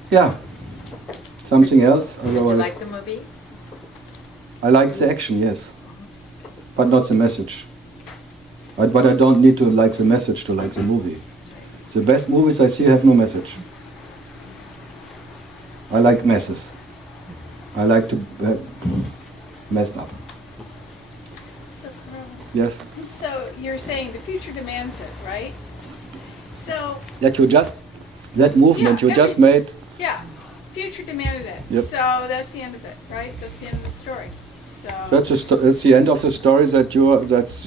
Yeah. Something else? Did you Otherwise, like the movie? I like the action, yes. But not the message. But I don't need to like the message to like the movie. The best movies I see have no message. I like messes. I like to mess up. So, Yes? so you're saying the future demands it, right? So, That movement Yeah, you just made. yeah, future demanded it. Yep. So that's the end of it, right? That's the end of the story. So That's the end of the story. That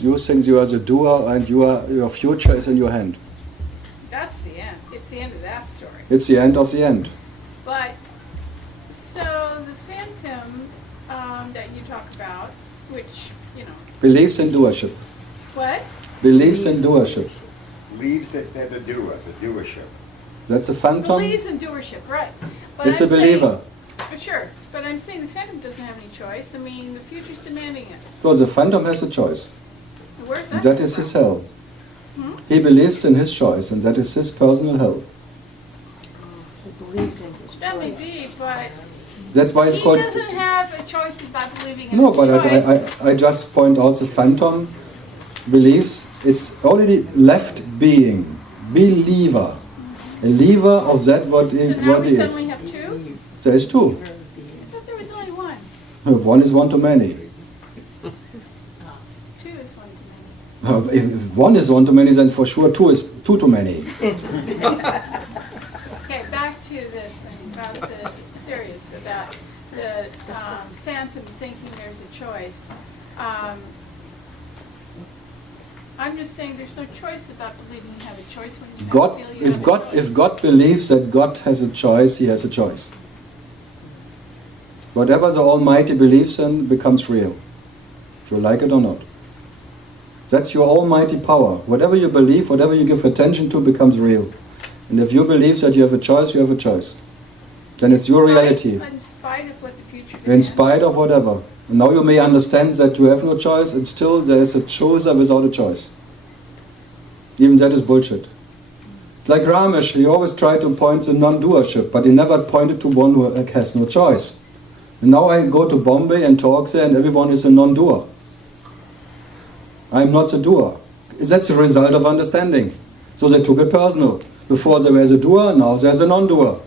you think you are the doer and your future is in your hand. that's the end. It's the end of that story. It's the end of the end. But so the phantom that you talk about, which Beliefs in doership. what? Beliefs in doership. believes that they're the doer, the doership. That's a phantom. Believes in doership, right. But It's a I'm saying- believer. Sure, but I'm saying the phantom doesn't have any choice. I mean, the future's demanding it. No, the phantom has a choice. Where's that? That is his hell. Hmm? He believes in his choice, and that is his personal hell. He believes in his That may be, but That's why it's he called... doesn't have a choice about believing in No, his but choice. I just point out the phantom believes it's already left being, believer, a lever of that what So is. now What we is. suddenly have two? There is two. I thought there was only one. One is one too many. Two is one too many. If one is one too many, then for sure two is two too many. Okay, back to this thing about the serious, about the phantom thinking there's a choice. I'm just saying there's no choice about believing you have a choice when you God, feel you have a choice. if God believes that God has a choice, He has a choice. Whatever the Almighty believes in becomes real, if you like it or not. That's your almighty power. Whatever you believe, whatever you give attention to becomes real. And if you believe that you have a choice, you have a choice. Then it's your reality. In spite of what the future In demands. spite of whatever. And now you may understand that you have no choice, and still there is a chooser without a choice. Even that is bullshit. Like Ramesh, he always tried to point to non-doership, but he never pointed to one who has no choice. And now I go to Bombay and talk there, and everyone is a non-doer. I'm not a doer. That's a result of understanding. So they took it personal. Before there was a doer, now there's a non-doer.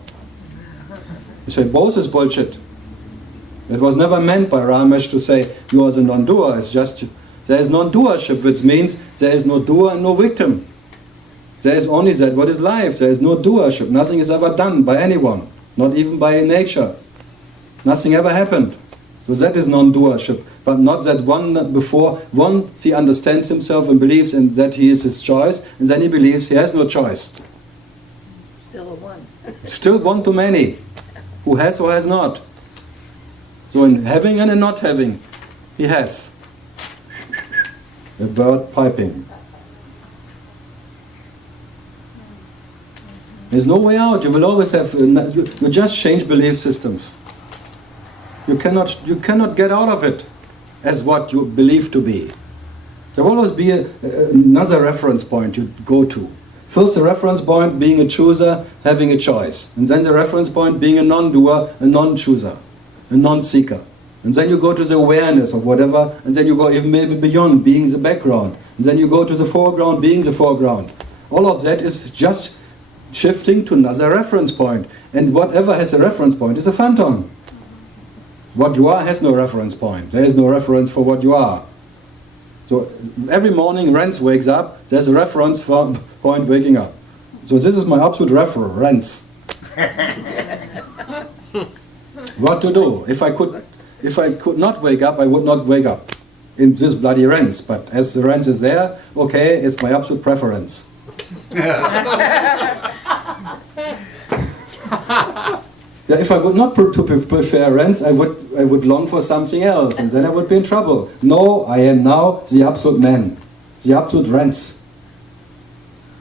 You say both is bullshit. It was never meant by Ramesh to say you are the non-doer. It's just there is non-doership, which means there is no doer and no victim. There is only that what is life. There is no doership. Nothing is ever done by anyone, not even by nature. Nothing ever happened. So that is non-doership, but not that one before. One, he understands himself and believes in that he is his choice, and then he believes he has no choice. Still a one. Still one too many, who has or has not. So in having and in not having, he has. A bird piping. There's no way out. You will always have. You just change belief systems. You cannot get out of it as what you believe to be. There will always be another reference point you go to. First, the reference point being a chooser, having a choice. And then the reference point being a non-doer, a non-chooser, a non-seeker. And then you go to the awareness of whatever, and then you go even maybe beyond, being the background. And then you go to the foreground, being the foreground. All of that is just shifting to another reference point. And whatever has a reference point is a phantom. What you are has no reference point. There is no reference for what you are. So every morning Renz wakes up, there's a reference for point waking up. So this is my absolute reference. What to do? If I could not wake up, I would not wake up in this bloody Renz. But as the Renz is there, okay, it's my absolute preference. Yeah, if I would not prefer Renz, I would long for something else, and then I would be in trouble. No, I am now the absolute man, the absolute Renz.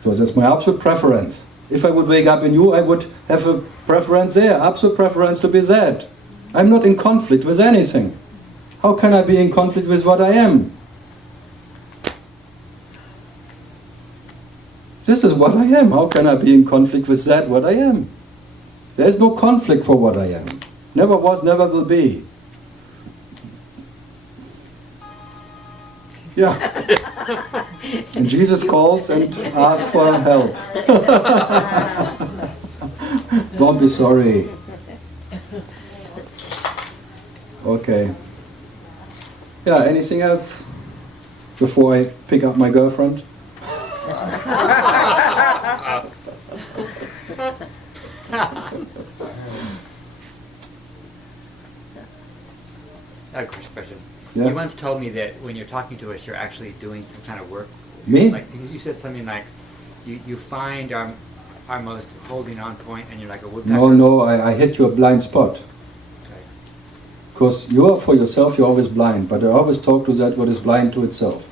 So that's my absolute preference. If I would wake up in you, I would have a preference there, absolute preference to be that. I'm not in conflict with anything. How can I be in conflict with what I am? This is what I am. How can I be in conflict with that, what I am? There is no conflict for what I am. Never was, never will be. Yeah. And Jesus calls and asks for help. Don't be sorry. Okay. Yeah, anything else before I pick up my girlfriend? I have a question. Yeah. You once told me that when you're talking to us, you're actually doing some kind of work. Me? Like you said something like, you find our most holding on point, and you're like a woodpecker. No, I hit your blind spot. Because you are for yourself, you're always blind, but I always talk to that what is blind to itself.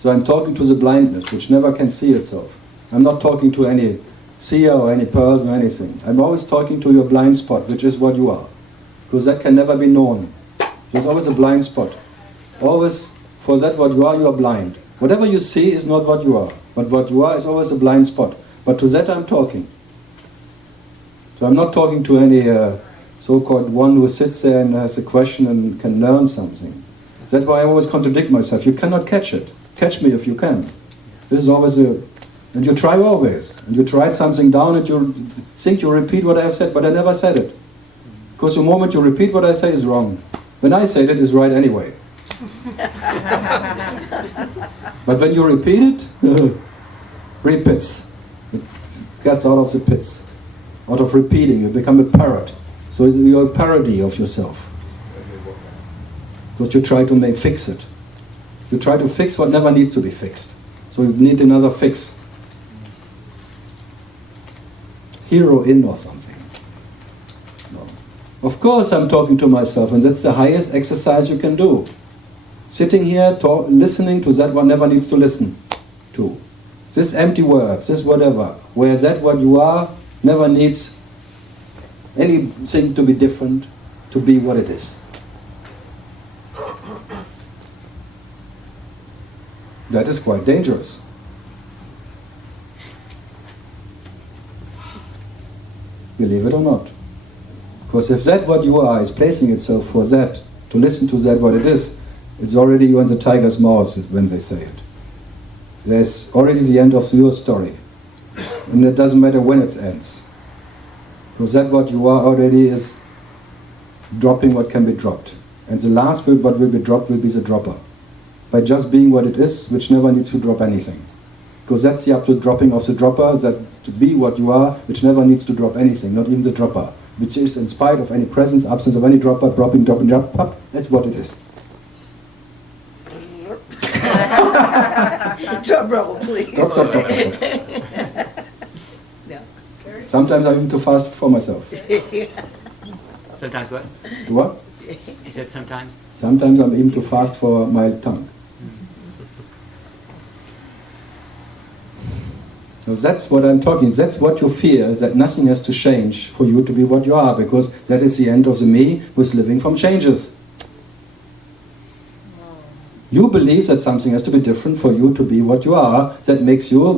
So I'm talking to the blindness, which never can see itself. I'm not talking to any seer or any person or anything. I'm always talking to your blind spot, which is what you are. Because that can never be known. There's always a blind spot. Always, for that what you are blind. Whatever you see is not what you are. But what you are is always a blind spot. But to that I'm talking. So I'm not talking to any so-called one who sits there and has a question and can learn something. That's why I always contradict myself. You cannot catch it. Catch me if you can. This is always a... And you try always. And you write something down and you think you repeat what I have said, but I never said it. Because the moment you repeat what I say is wrong. When I say it, it's right anyway. But when you repeat it, repeats. It gets out of the pits. Out of repeating, you become a parrot. So you're a parody of yourself. Because you try to fix it. You try to fix what never needs to be fixed. So you need another fix. Hero in or something. No. Of course I'm talking to myself, and that's the highest exercise you can do. Sitting here, listening to that one never needs to listen to. This empty words, this whatever, where that what you are never needs anything to be different, to be what it is. That is quite dangerous. Believe it or not. Because if that what you are is placing itself for that, to listen to that what it is, it's already you in the tiger's mouth when they say it. There's already the end of your story. And it doesn't matter when it ends. Because that what you are already is dropping what can be dropped. And the last what will be dropped will be the dropper. By just being what it is, which never needs to drop anything. Because that's the absolute dropping of the dropper, that to be what you are, which never needs to drop anything, not even the dropper. Which is in spite of any presence, absence of any dropper, dropping, dropping, drop, pop, that's what it is. Drum roll, please. Drop, drop, drop, drop. No. Sometimes I'm too fast for myself. Sometimes what? What? You said sometimes? Sometimes I'm even too fast for my tongue. So that's what I'm talking, that's what you fear, that nothing has to change for you to be what you are, because that is the end of the me who's living from changes. You believe that something has to be different for you to be what you are, that makes you a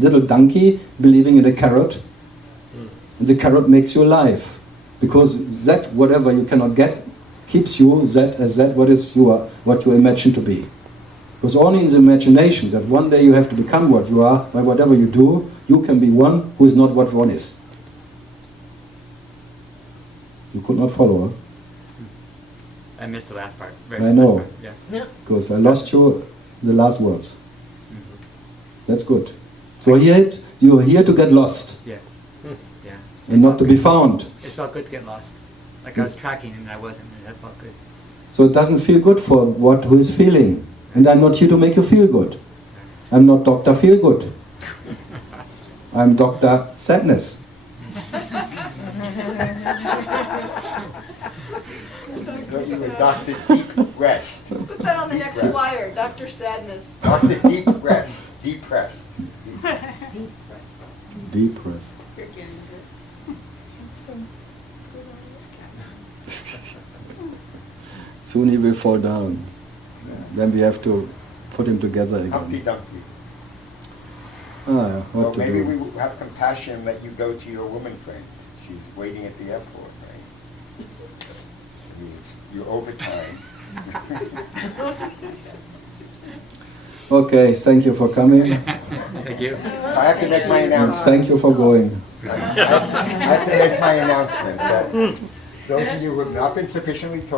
little donkey believing in a carrot, and the carrot makes you alive, because that whatever you cannot get keeps you that as that what is you are, what you imagine to be. Because only in the imagination that one day you have to become what you are, by whatever you do, you can be one who is not what one is. You could not follow, huh? I missed the last part. I know, Yeah. because I lost you the last words. That's good. So you're here to get lost. Yeah. Yeah. And not to be found. It felt good to get lost. Like I was tracking and I wasn't, and that felt good. So it doesn't feel good for who is feeling. And I'm not here to make you feel good. I'm not Dr. Feel Good. I'm Dr. Sadness. You were Dr. Deep Rest. Put that on the next flyer, Dr. Sadness. Dr. Deep Rest. Depressed. Depressed. You're getting good. Soon he will fall down. Then we have to put him together again. Humpty Dumpty. What Well, to maybe do? we will have compassion and let you go to your woman friend. She's waiting at the airport, right? I mean, it's your overtime. Okay, thank you for coming. Thank you. I have to make my And announcement. thank you for going. I have to make my announcement that those of you who have not been sufficiently told